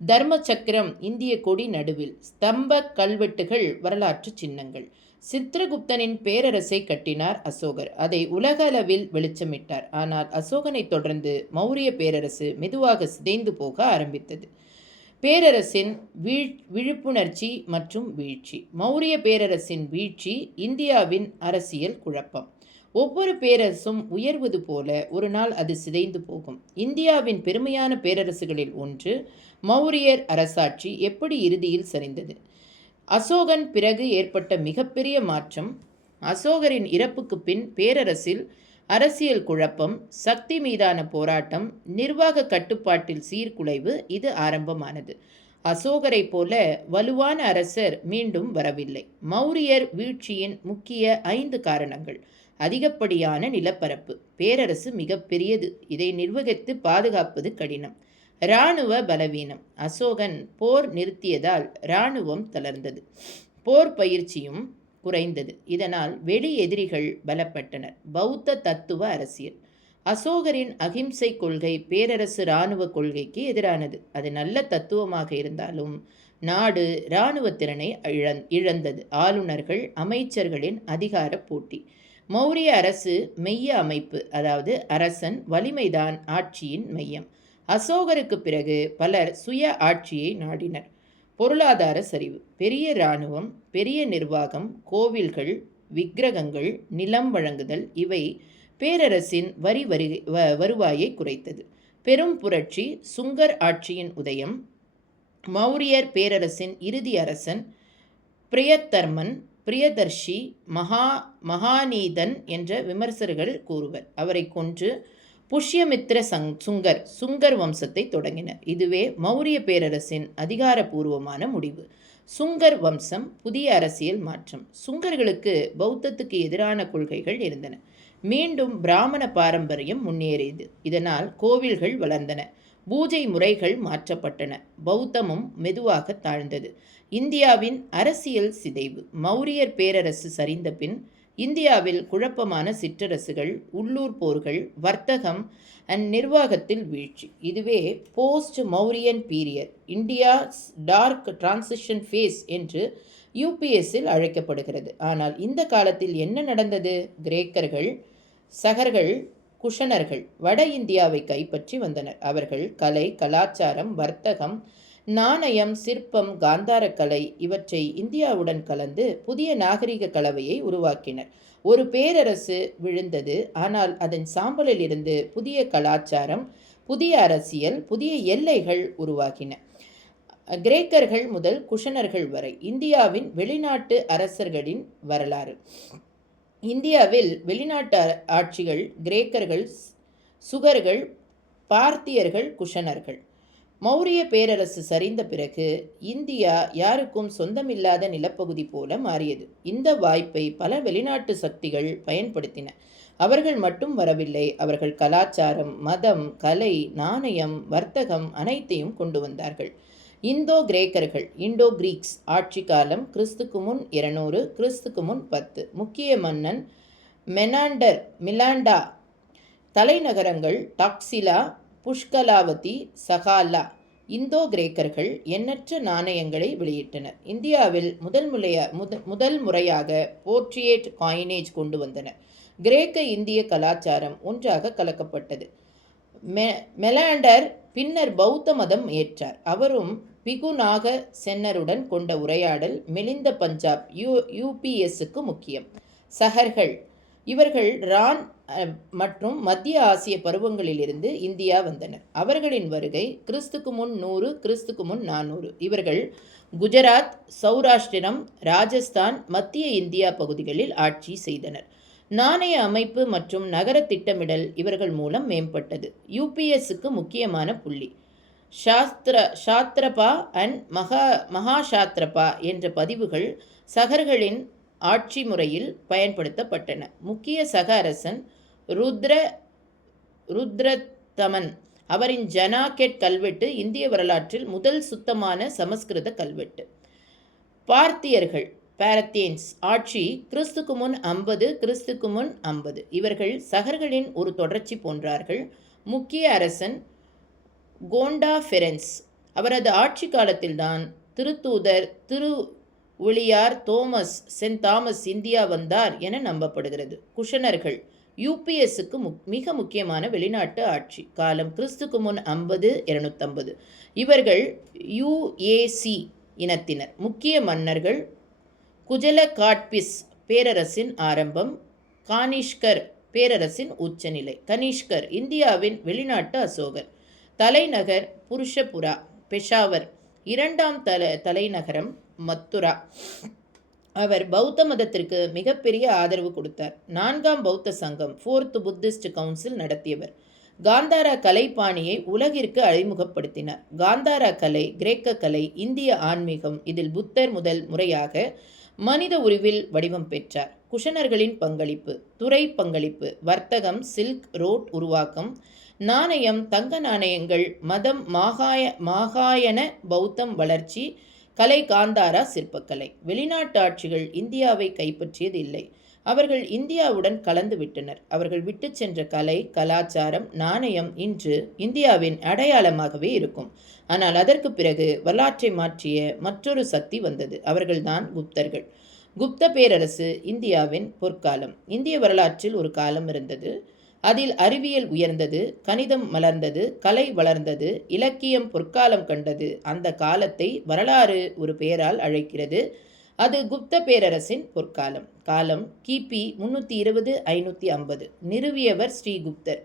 தர்ம சக்கரம், இந்திய கொடி நடுவில். ஸ்தம்ப கல்வெட்டுகள் வரலாற்று சின்னங்கள். சித்திரகுப்தனின் பேரரசை கட்டினார் அசோகர். அதை உலக அளவில் வெளிச்சமிட்டார். ஆனால் அசோகனை தொடர்ந்து மௌரிய பேரரசு மெதுவாக சிதைந்து போக ஆரம்பித்தது. பேரரசின் விழிப்புணர்ச்சி மற்றும் வீழ்ச்சி. மௌரிய பேரரசின் வீழ்ச்சி. இந்தியாவின் அரசியல் குழப்பம். ஒவ்வொரு பேரரசும் உயர்வது போல ஒரு நாள் அது சிதைந்து போகும். இந்தியாவின் பெருமையான பேரரசுகளில் ஒன்று மௌரியர் அரசாட்சி எப்படி இறுதியில் சரிந்தது. அசோகன் பிறகு ஏற்பட்ட மிகப்பெரிய மாற்றம். அசோகரின் இறப்புக்கு பின் பேரரசில் அரசியல் குழப்பம், சக்தி மீதான போராட்டம், நிர்வாக கட்டுப்பாட்டில் சீர்குலைவு இது ஆரம்பமானது. அசோகரை போல வலுவான அரசர் மீண்டும் வரவில்லை. மௌரியர் வீழ்ச்சியின் முக்கிய 5 காரணங்கள். அதிகப்படியான நிலப்பரப்பு. பேரரசு மிகப்பெரியது, இதை நிர்வகித்து பாதுகாப்பது கடினம். இராணுவ பலவீனம். அசோகன் போர் நிறுத்தியதால் இராணுவம் தளர்ந்தது. போர் பயிற்சியும் குறைந்தது. இதனால் வெளி எதிரிகள் பலப்பட்டனர். பௌத்த தத்துவ அரசியல். அசோகரின் அகிம்சை கொள்கை பேரரசு இராணுவ கொள்கைக்கு எதிரானது. அது நல்ல தத்துவமாக இருந்தாலும் நாடு இராணுவ திறனை இழந்தது. ஆளுநர்கள், அமைச்சர்களின் அதிகார போட்டி. மௌரிய அரசு மெய்ய அமைப்பு, அதாவது அரசன் வலிமைதான் ஆட்சியின் மையம். அசோகருக்கு பிறகு பலர் சுய ஆட்சியை நாடினர். பொருளாதார சரிவு. பெரிய இராணுவம், பெரிய நிர்வாகம், கோவில்கள், விக்கிரகங்கள், நிலம் வழங்குதல் இவை பேரரசின் வருவாயை குறைத்தது. பெரும் புரட்சி. சுங்கர் ஆட்சியின் உதயம். மௌரியர் பேரரசின் இறுதி அரசன் பிரியதர்ஷி மகாநீதன் என்ற விமர்சகர்கள் கூறுவர். அவரை கொன்று புஷ்யமித்ர சுங்கர் வம்சத்தை தொடங்கினர். இதுவே மௌரிய பேரரசின் அதிகாரபூர்வமான முடிவு. சுங்கர் வம்சம். புதிய அரசியல் மாற்றம். சுங்கர்களுக்கு பௌத்தத்துக்கு எதிரான கொள்கைகள் இருந்தன. மீண்டும் பிராமண பாரம்பரியம் முன்னேறியது. இதனால் கோவில்கள் வளர்ந்தன, பூஜை முறைகள் மாற்றப்பட்டன, பௌத்தமும் மெதுவாக தாழ்ந்தது. இந்தியாவின் அரசியல் சிதைவு. மௌரியர் பேரரசு சரிந்த பின் இந்தியாவில் குழப்பமான சிற்றரசுகள், உள்ளூர் போர்கள், வர்த்தகம் அண்ட் நிர்வாகத்தில் வீழ்ச்சி. இதுவே post Mauryan period, India's dark transition phase என்று யூபிஎஸ்ஸில் அழைக்கப்படுகிறது. ஆனால் இந்த காலத்தில் என்ன நடந்தது? கிரேக்கர்கள், சகர்கள், குஷனர்கள் வட இந்தியாவை கைப்பற்றி வந்தனர். அவர்கள் கலை, கலாச்சாரம், வர்த்தகம், நாணயம், சிற்பம், காந்தாரக்கலை இவற்றை இந்தியாவுடன் கலந்து புதிய நாகரிக கலவையை உருவாக்கினர். ஒரு பேரரசு விழுந்தது. ஆனால் அதன் சாம்பலில் இருந்து புதிய கலாச்சாரம், புதிய அரசியல், புதிய எல்லைகள் உருவாகின. கிரேக்கர்கள் முதல் குஷனர்கள் வரை இந்தியாவின் வெளிநாட்டு அரசர்களின் வரலாறு. இந்தியாவில் வெளிநாட்டு ஆட்சிகள் கிரேக்கர்கள், சுகர்கள், பார்த்தியர்கள், குஷனர்கள். மௌரிய பேரரசு சரிந்த பிறகு இந்தியா யாருக்கும் சொந்தமில்லாத நிலப்பகுதி போல மாறியது. இந்த வாய்ப்பை பல வெளிநாட்டு சக்திகள் பயன்படுத்தின. அவர்கள் மட்டும் வரவில்லை, அவர்கள் கலாச்சாரம், மதம், கலை, நாணயம், வர்த்தகம் அனைத்தையும் கொண்டு வந்தார்கள். இந்தோ கிரேக்கர்கள், இண்டோ கிரீக்ஸ் ஆட்சி காலம் கிறிஸ்துக்கு முன் 200, கிறிஸ்துக்கு முன் 10. முக்கிய மன்னன் மிலாண்டா. தலைநகரங்கள் டாக்சிலா, புஷ்கலாவதி, சகாலா. இந்தோ கிரேக்கர்கள் எண்ணற்ற நாணயங்களை வெளியிட்டனர். இந்தியாவில் முதல் முறையாக போர்ட்ரியேட் காயினேஜ் கொண்டு வந்தனர். கிரேக்க இந்திய கலாச்சாரம் ஒன்றாக கலக்கப்பட்டது. மெலாண்டர் பின்னர் பௌத்த மதம் ஏற்றார். அவரும் பிகுநாக சென்னருடன் கொண்ட உரையாடல் மெலிந்த பஞ்சாப் யூபிஎஸ்க்கு முக்கியம். சகர்கள் இவர்கள் ரான் மற்றும் மத்திய ஆசிய பருவங்களிலிருந்து இந்தியா வந்தனர். அவர்களின் வருகை கிறிஸ்துக்கு முன் 100, கிறிஸ்துக்கு முன் 400. இவர்கள் குஜராத், சௌராஷ்டிரம், ராஜஸ்தான், மத்திய இந்தியா பகுதிகளில் ஆட்சி செய்தனர். நாணய அமைப்பு மற்றும் நகர திட்டமிடல் இவர்கள் மூலம் மேம்பட்டது. யூபிஎஸ்க்கு முக்கியமான புள்ளி ஷாத்ரபா அண்ட் மகாஷாத்ரபா என்ற பதிவுகள் சகர்களின் ஆட்சி முறையில் பயன்படுத்தப்பட்டன. முக்கிய சக அரசன் ருத்ரதமன். அவரின் ஜனாகெட் கல்வெட்டு இந்திய வரலாற்றில் முதல் சுத்தமான சமஸ்கிருத கல்வெட்டு. பார்த்தியர்கள் பாரத்தியன்ஸ் ஆட்சி கிறிஸ்துக்கு முன் 50, கிறிஸ்துக்கு முன் 50. இவர்கள் சகர்களின் ஒரு தொடர்ச்சி போன்றார்கள். முக்கிய அரசன் கோண்டா ஃபெரன்ஸ். அவரது ஆட்சி காலத்தில்தான் திருத்தூதர் ஒளியார் சென்ட் தாமஸ் இந்தியா வந்தார் என நம்பப்படுகிறது. குஷனர்கள் யூபிஎஸ்க்கு மிக முக்கியமான வெளிநாட்டு ஆட்சி காலம் கிறிஸ்துக்கு முன் 50, 250. இவர்கள் யுஏசி இனத்தினர். முக்கிய மன்னர்கள் குஜலகாட்பிஸ் பேரரசின் ஆரம்பம், கானிஷ்கர் பேரரசின் உச்சநிலை. கனிஷ்கர் இந்தியாவின் வெளிநாட்டு அசோகர். தலைநகர் புருஷபுரா, பெஷாவர். இரண்டாம் தலைநகரம் மத்துரா. அவர் பௌத்த மதத்திற்கு மிகப்பெரிய ஆதரவு கொடுத்தார். 4ஆம் பௌத்த சங்கம், 4th புத்திஸ்ட் கவுன்சில் நடத்தியவர். காந்தாரா கலைப்பாணியை உலகிற்கு அறிமுகப்படுத்தினார். காந்தாரா கலை, கிரேக்க கலை, இந்திய ஆன்மீகம், இதில் புத்தர் முதல் முறையாக மனித உருவில் வடிவம் பெற்றார். குஷனர்களின் பங்களிப்பு, துறை பங்களிப்பு, வர்த்தகம், சில்க் ரோட் உருவாக்கம், நாணயம், தங்க நாணயங்கள், மதம், மாகாயன பௌத்தம் வளர்ச்சி, கலை, காந்தாரா சிற்பக்கலை. வெளிநாட்டு ஆட்சிகள் இந்தியாவை கைப்பற்றியது இல்லை. அவர்கள் இந்தியாவுடன் கலந்து விட்டனர். அவர்கள் விட்டு சென்ற கலை, கலாச்சாரம், நாணயம் இன்று இந்தியாவின் அடையாளமாகவே இருக்கும். ஆனால் அதற்கு பிறகு வரலாற்றை மாற்றிய மற்றொரு சக்தி வந்தது. அவர்கள்தான் குப்தர்கள். குப்த பேரரசு இந்தியாவின் பொற்காலம். இந்திய வரலாற்றில் ஒரு காலம் இருந்தது. அதில் அறிவியல் உயர்ந்தது, கணிதம் மலர்ந்தது, கலை வளர்ந்தது, இலக்கியம் பொற்காலம் கண்டது. அந்த காலத்தை வரலாறு ஒரு பெயரால் அழைக்கிறது. அது குப்த பேரரசின் பொற்காலம். காலம் கிபி 320, 550. நிறுவியவர் ஸ்ரீகுப்தர்.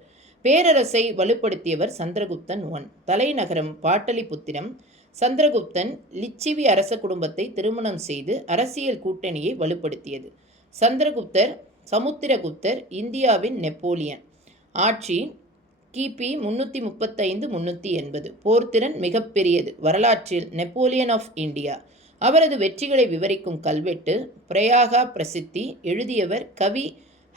பேரரசை வலுப்படுத்தியவர் சந்திரகுப்தன் I. தலைநகரம் பாட்டலிபுத்திரம். சந்திரகுப்தன் லிச்சிவி அரச குடும்பத்தை திருமணம் செய்து அரசியல் கூட்டணியை வலுப்படுத்தியது. சமுத்திரகுப்தர் இந்தியாவின் நெப்போலியன். ஆட்சி கிபி 335, 380. போர்த்திறன் மிகப்பெரியது. வரலாற்றில் நெப்போலியன் ஆஃப் இந்தியா. அவரது வெற்றிகளை விவரிக்கும் கல்வெட்டு பிரயாகா பிரசித்தி. எழுதியவர் கவி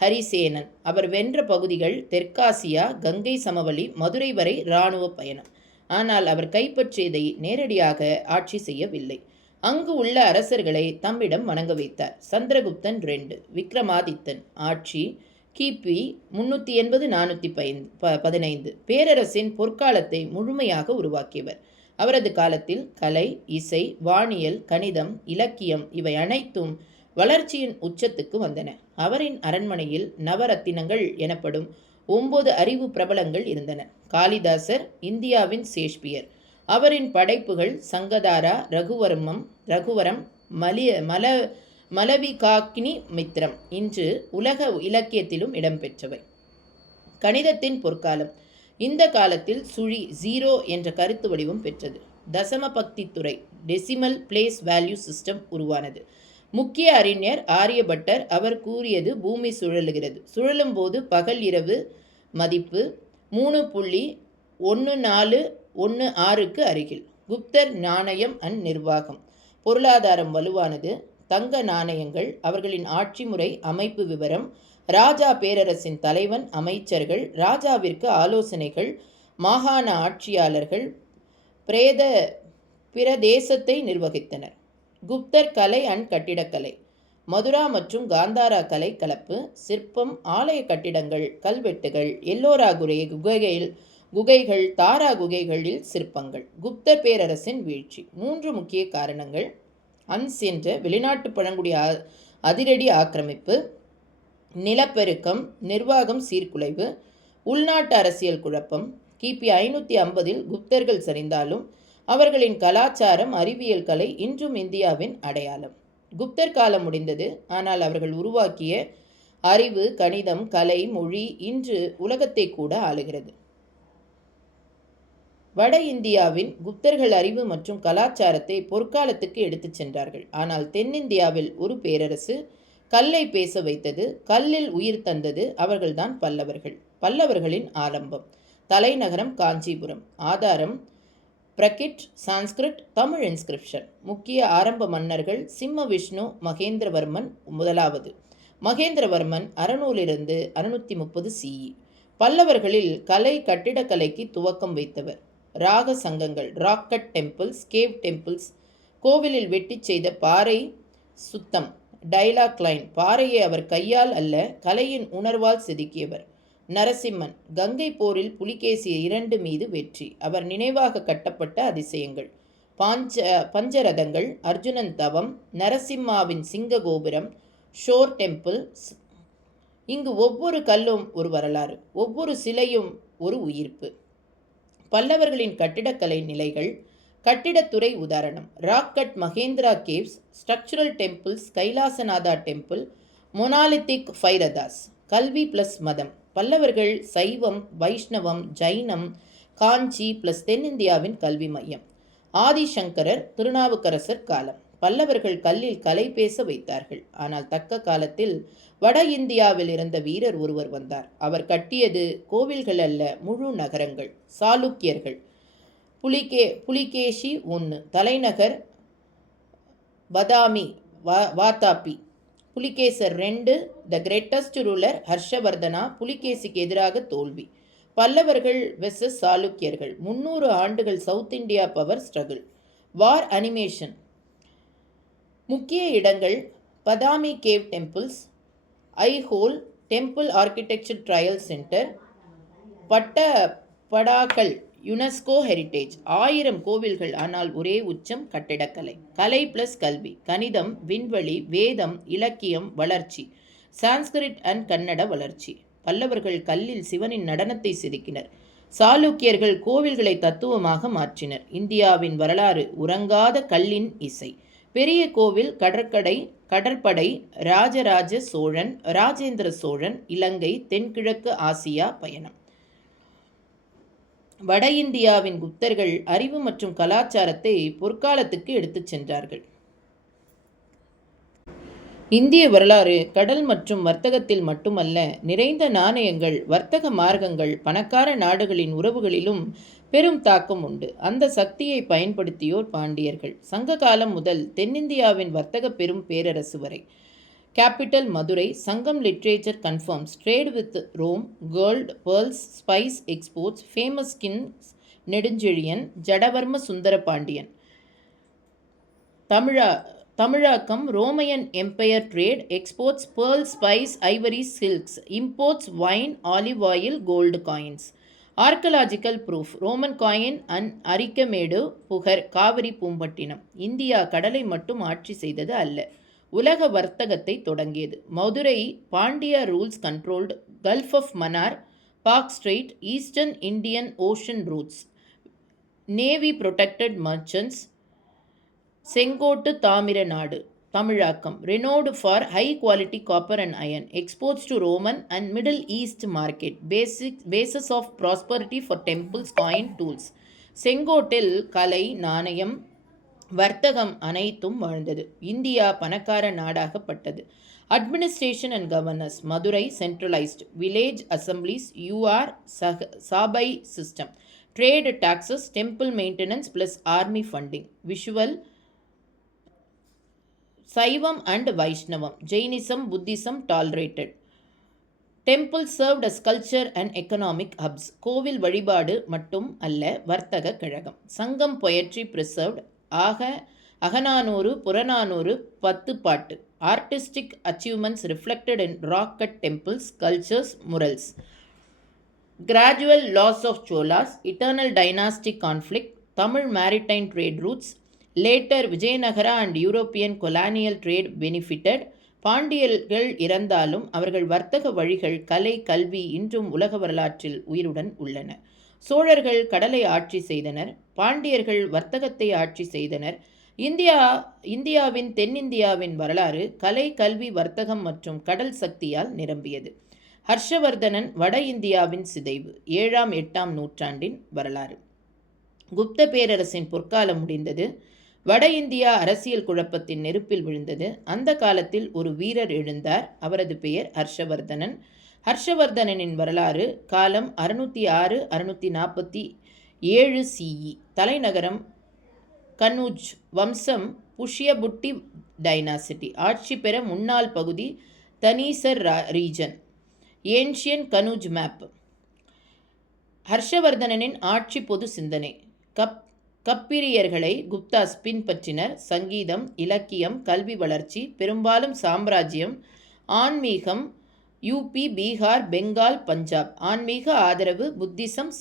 ஹரிசேனன். அவர் வென்ற பகுதிகள் தெற்காசியா, கங்கை சமவெளி, மதுரை வரை இராணுவ பயணம். ஆனால் அவர் கைப்பற்றியதை நேரடியாக ஆட்சி செய்யவில்லை. அங்கு உள்ள அரசர்களை தம்மிடம் வணங்க வைத்தார். சந்திரகுப்தன் 2 விக்ரமாதித்தன் ஆட்சி கிபி 380-415 பேரரசின் பொற்காலத்தை முழுமையாக உருவாக்கியவர். அவரது காலத்தில் கலை, இசை, வானியல், கணிதம், இலக்கியம் இவை அனைத்தும் வளர்ச்சியின் உச்சத்துக்கு வந்தன. அவரின் அரண்மனையில் நவரத்தினங்கள் எனப்படும் 9 அறிவு பிரபலங்கள் இருந்தன. காளிதாசர் இந்தியாவின் ஷேக்ஸ்பியர். அவரின் படைப்புகள் சங்கதாரா, ரகுவரம், மலவிகாக்னி மித்திரம் இன்று உலக இலக்கியத்திலும் இடம்பெற்றவை. கணிதத்தின் பொற்காலம். இந்த காலத்தில் சுழி 0 என்ற கருத்து வடிவம் பெற்றது. தசம பக்தி துறை டெசிமல் பிளேஸ் வேல்யூ சிஸ்டம் உருவானது. முக்கிய அறிஞர் ஆரியபட்டர். அவர் கூறியது பூமி சுழலுகிறது. சுழலும் போது பகல் இரவு மதிப்பு 3.1416க்கு அருகில். குப்தர் நாணயம் அண்ட் நிர்வாகம். பொருளாதாரம் வலுவானது. தங்க நாணயங்கள். அவர்களின் ஆட்சி முறை அமைப்பு விவரம். ராஜா பேரரசின் தலைவன், அமைச்சர்கள், ராஜாவிற்கு ஆலோசனைகள், மாகாண ஆட்சியாளர்கள் பிரதேசத்தை நிர்வகித்தனர். குப்தர் கலை அண்ட் கட்டிடக்கலை. மதுரா மற்றும் காந்தாரா கலை கலப்பு. சிற்பம், ஆலய கட்டிடங்கள், கல்வெட்டுகள், எல்லோரா குகைகள், தாரா குகைகளில் சிற்பங்கள். குப்தர் பேரரசின் வீழ்ச்சி. 3 முக்கிய காரணங்கள். அன்ஸ் என்ற வெளிநாட்டு பழங்குடி அதிரடி ஆக்கிரமிப்பு, நிலப்பெருக்கம், நிர்வாகம் சீர்குலைவு, உள்நாட்டு அரசியல் குழப்பம். கிபி 550 குப்தர்கள் சரிந்தாலும் அவர்களின் கலாச்சாரம், அறிவியல், கலை இன்றும் இந்தியாவின் அடையாளம். குப்தர் காலம் முடிந்தது. ஆனால் அவர்கள் உருவாக்கிய அறிவு, கணிதம், கலை, மொழி இன்று உலகத்தை கூட ஆளுகிறது. வட இந்தியாவின் குப்தர்கள் அறிவு மற்றும் கலாச்சாரத்தை பொற்காலத்துக்கு எடுத்துச் சென்றார்கள். ஆனால் தென்னிந்தியாவில் ஒரு பேரரசு கல்லை பேச வைத்தது, கல்லில் உயிர் தந்தது அவர்கள்தான் பல்லவர்கள். பல்லவர்களின் ஆரம்பம். தலைநகரம் காஞ்சிபுரம். ஆதாரம் பிரகிட், சான்ஸ்கிரிட், தமிழ் இன்ஸ்கிரிப்ஷன். முக்கிய ஆரம்ப மன்னர்கள் சிம்ம விஷ்ணு மகேந்திரவர்மன் 1. மகேந்திரவர்மன் 600-630 CE. பல்லவர்களில் கலை, கட்டிடக்கலைக்கு துவக்கம் வைத்தவர். ராக சங்கங்கள், ராக்கட் டெம்பிள்ஸ், கேவ் டெம்பிள்ஸ். கோவிலில் வெட்டி செய்த பாறை சுத்தம், டைலாக் லைன். பாறையை அவர் கையால் அல்ல, கலையின் உணர்வால் செதுக்கியவர். நரசிம்மன். கங்கை போரில் புலிகேசி 2 மீது வெற்றி. அவர் நினைவாக கட்டப்பட்ட அதிசயங்கள். பஞ்சரதங்கள், அர்ஜுனன் தவம், நரசிம்மாவின் சிங்க கோபுரம், ஷோர் டெம்பிள். இங்கு ஒவ்வொரு கல்லும் ஒரு வரலாறு, ஒவ்வொரு சிலையும் ஒரு உயிர்ப்பு. பல்லவர்களின் கட்டிடக்கலை நிலைகள். கட்டிடத்துறை உதாரணம். Rock cut Mahendra caves, structural temples Kailasanatha temple, monolithic rathas. கல்வி ப்ளஸ் மதம். பல்லவர்கள் சைவம், வைஷ்ணவம், ஜைனம், காஞ்சி ப்ளஸ் தென்னிந்தியாவின் கல்வி மையம். ஆதிசங்கரர், திருநாவுக்கரசர் காலம். பல்லவர்கள் கல்லில் கலை பேச வைத்தார்கள். ஆனால் தக்க காலத்தில் வட இந்தியாவில் இருந்த வீரர் ஒருவர் வந்தார். அவர் கட்டியது கோவில்கள் அல்ல, முழு நகரங்கள். சாளுக்கியர்கள். புலிகேஷி 1. தலைநகர் Badami, Vatapi. Pulakeshi 2. The greatest ruler Harshavardhana. புலிகேசிக்கு எதிராக தோல்வி. பல்லவர்கள் வெர்சஸ் சாளுக்கியர்கள். 300 ஆண்டுகள் south India power struggle. War animation. முக்கிய இடங்கள். Badami cave temples, Aihole temple architecture trial centre, Pattadakal UNESCO heritage. 1000 கோவில்கள். ஆனால் ஒரே உச்சம் கட்டிடக்கலை. கலை பிளஸ் கல்வி. கணிதம், விண்வெளி, வேதம், இலக்கியம், வளர்ச்சி. சான்ஸ்கிரிட் அண்ட் கன்னட வளர்ச்சி. பல்லவர்கள் கல்லில் சிவனின் நடனத்தை செதுக்கினர். சாளுக்கியர்கள் கோவில்களை தத்துவமாக மாற்றினர். இந்தியாவின் வரலாறு உறங்காத கல்லின் இசை. பெரிய கோவில், கடற்படை, ராஜராஜ சோழன், ராஜேந்திர சோழன், இலங்கை, தென்கிழக்கு ஆசியா பயணம். வட இந்தியாவின் குப்தர்கள் அறிவு மற்றும் கலாச்சாரத்தை பொற்காலத்துக்கு எடுத்துச் சென்றார்கள். இந்திய வரலாறு கடல் மற்றும் வர்த்தகத்தில் மட்டுமல்ல, நிறைந்த நாணயங்கள், வர்த்தக மார்க்கங்கள், பணக்கார நாடுகளின் உறவுகளிலும் பெரும் தாக்கம் உண்டு. அந்த சக்தியை பயன்படுத்தியோர் பாண்டியர்கள். சங்க காலம் முதல் தென்னிந்தியாவின் வர்த்தக பெரும் பேரரசு வரை. Capital Madurai. Sangam literature confirms trade with Rome, gold, pearls, spice exports, famous kings Nedunchezhiyan, Jatavarma Sundara Pandiyan. தமிழாக்கம் Roman empire trade exports pearl spice ivory silks imports wine olive oil gold coins archaeological proof Roman coin Arikamedu Puhar Kaveri Poompattinam India கடலை மட்டும் ஆட்சி செய்தது அல்ல, உலக வர்த்தகத்தை தொடங்கியது. Madurai Pandya rules controlled gulf of Mannar, Palk strait, eastern Indian ocean routes, navy protected merchants. செங்கோட்டு தாமிர நாடு தமிழாக்கம் renowned for high quality copper and iron, exports to Roman and Middle East market, basis of prosperity for temples, coin, tools. செங்கோட்டில் கலை, நாணயம், வர்த்தகம் அனைத்தும் வாழ்ந்தது. India பணக்கார நாடாகப்பட்டது. Administration and governance Madurai centralised, village assemblies, Ur sabha system, trade taxes, temple maintenance plus army funding. Visual Saivam and Vaishnavam, Jainism, Buddhism tolerated. Temple served as culture and economic hubs, கோவில் வழிபாடு மட்டும் அல்ல வர்த்தக கழகம். சங்கம் பொயட்ரி preserved, அகநானூறு, புறநானூறு, 10 பாட்டு. Artistic achievements reflected in rock cut temples, sculptures, murals. Gradual loss of Cholas, eternal dynastic conflict, Tamil maritime trade routes. Later Vijayanagara and European colonial trade benefited. பாண்டியர்கள் இறந்தாலும் அவர்கள் வர்த்தக வழிகள், கலை, கல்வி இன்றும் உலக வரலாற்றில் உயிருடன் உள்ளன. சோழர்கள் கடலை ஆட்சி செய்தனர், பாண்டியர்கள் வர்த்தகத்தை ஆட்சி செய்தனர். இந்தியாவின் தென்னிந்தியாவின் வரலாறு கலை, கல்வி, வர்த்தகம் மற்றும் கடல் சக்தியால் நிரம்பியது. ஹர்ஷவர்தனன் வட இந்தியாவின் சிதைவு 7ஆம் 8ஆம் நூற்றாண்டின் வரலாறு. குப்த பேரரசின் பொற்காலம் முடிந்தது. வட இந்தியா அரசியல் குழப்பத்தின் நெருப்பில் விழுந்தது. அந்த காலத்தில் ஒரு வீரர் எழுந்தார். அவரது பெயர் ஹர்ஷவர்தனன். ஹர்ஷவர்தனனின் வரலாறு காலம் 606-647 CE. தலைநகரம் கனூஜ். வம்சம் புஷ்யபுட்டி டைனாசிட்டி. ஆட்சி பெற முன்னாள் பகுதி Thanesar region. Ancient Kannauj map. ஹர்ஷவர்தனனின் ஆட்சி பொது சிந்தனை. கப்பிரியர்களை குப்தாஸ் பின்பற்றினர். சங்கீதம், இலக்கியம், கல்வி வளர்ச்சி, பெரும்பாலும் சாம்ராஜ்யம், ஆன்மீகம், யூபி, பீகார், பெங்கால், பஞ்சாப். ஆன்மீக ஆதரவு, புத்திசம்,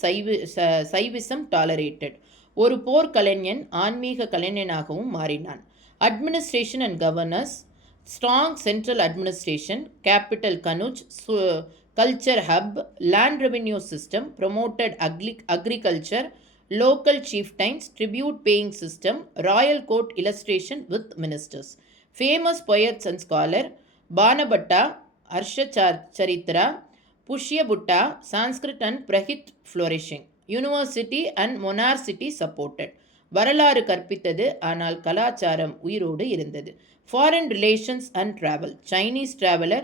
சைவிசம் டாலரேட்டட். ஒரு போர் கலைஞன் ஆன்மீக கலைஞனாகவும் மாறினான். Administration and governance, strong central administration, capital Kannauj, culture hub, land revenue system, promoted agriculture, local chieftains, tribute paying system, royal court illustration with ministers. Famous poets and scholar Banabhatta, Arshacharitra, Pushyabutta, Sanskrit and Prahit flourishing. University and monarchy supported. வரலாறு கற்பித்தது, ஆனால் கலாச்சாரம் உயிரோடு இருந்தது. Foreign relations and travel. Chinese traveler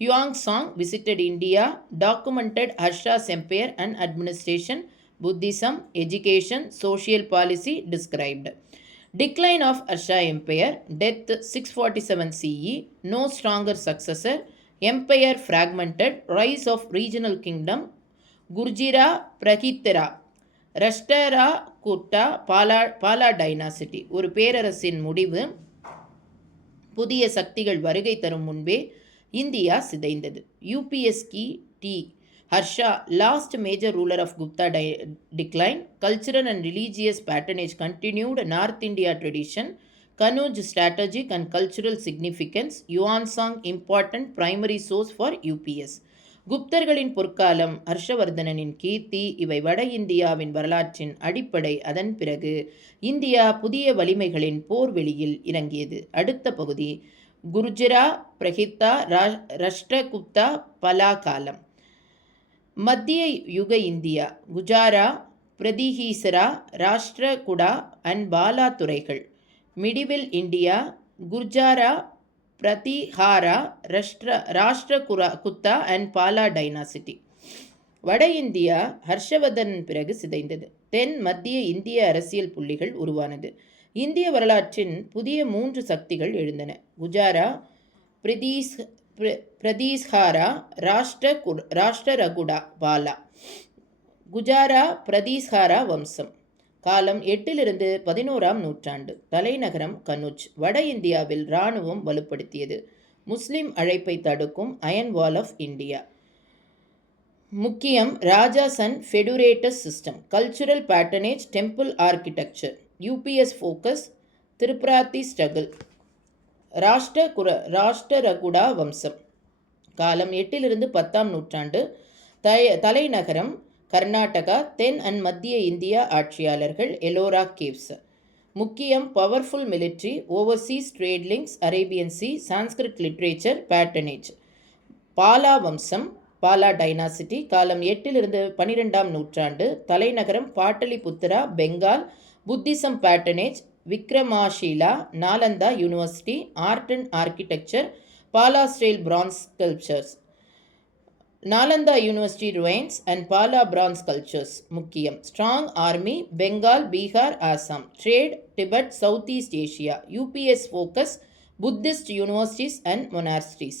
Huangsong visited India, documented Harsha's empire and administration. Buddhism, education, social policy described. Decline of Harsha Empire, death 647 CE, no stronger successor, empire fragmented, rise of regional kingdom, Gurjira, Prahitara, Rashtara Kutta, Pala dynasty. ஒரு பேரரசின் முடிவு. புதிய சக்திகள் வருகை தரும் முன்பே India சிதைந்தது. UPSC டி. Harsha, last major ruler of Gupta decline. Cultural and religious patronage continued. North India tradition. Kanuj strategic and cultural significance. Yuansang important primary source for UPS. குப்தர்களின் பொற்காலம், ஹர்ஷவர்தனனின் கீர்த்தி இவை வட இந்தியாவின் வரலாற்றின் அடிப்படை. அதன் பிறகு இந்தியா புதிய வலிமைகளின் போர்வெளியில் இறங்கியது. அடுத்த பகுதி குர்ஜரா, பிரஹித்தா, ராஷ்டிரகுப்தா, பலா காலம். மத்திய யுக இந்தியா, குஜாரா, பிரதிஹீசரா, ராஷ்டிரகுடா அண்ட் பாலா துறைகள். Medieval India, Gurjara, Pratihara, Rashtrakuta and Pala dynasty. வட இந்தியா ஹர்ஷவர்தனின் பிறகு சிதைந்தது. தென் மத்திய இந்திய அரசியல் புள்ளிகள் உருவானது. இந்திய வரலாற்றின் புதிய 3 சக்திகள் எழுந்தன. குஜாரா, பிரதீஸ்ஹாரா, ராஷ்டிரகுடா, பாலா. குஜாரா பிரதீஸ்ஹாரா வம்சம். காலம் 8 11ஆம் நூற்றாண்டு. தலைநகரம் கனுஜ். வட இந்தியாவில் இராணுவம் வலுப்படுத்தியது. முஸ்லிம் அழைப்பை தடுக்கும் அயன் வால் ஆஃப் இந்தியா. முக்கியம் Rajas and feudatories system. Cultural patronage, temple architecture. UPSC focus, tripartite struggle. Rashtrakuta வம்சம். காலம் 8 10ஆம் நூற்றாண்டு. தலைநகரம் கர்நாடகா. தென் அண்ட் மத்திய இந்தியா ஆட்சியாளர்கள் எலோரா கேவ்ஸ். முக்கியம் powerful military, overseas trade links, Arabian sea, Sanskrit literature, patronage. Pala வம்சம், பாலா டைனாசிட்டி. காலம் 8 12ஆம் நூற்றாண்டு. தலைநகரம் Pataliputra, Bengal. Buddhism patronage, Vikramashila, Nalanda university, art and architecture, Pala style bronze sculptures. Nalanda university ruins and Bala France sculptures. முக்கியம் strong army, Bengal, Bihar, Assam. Trade, Tibet, south east Asia. UPSC focus, Buddhist universities and monasteries.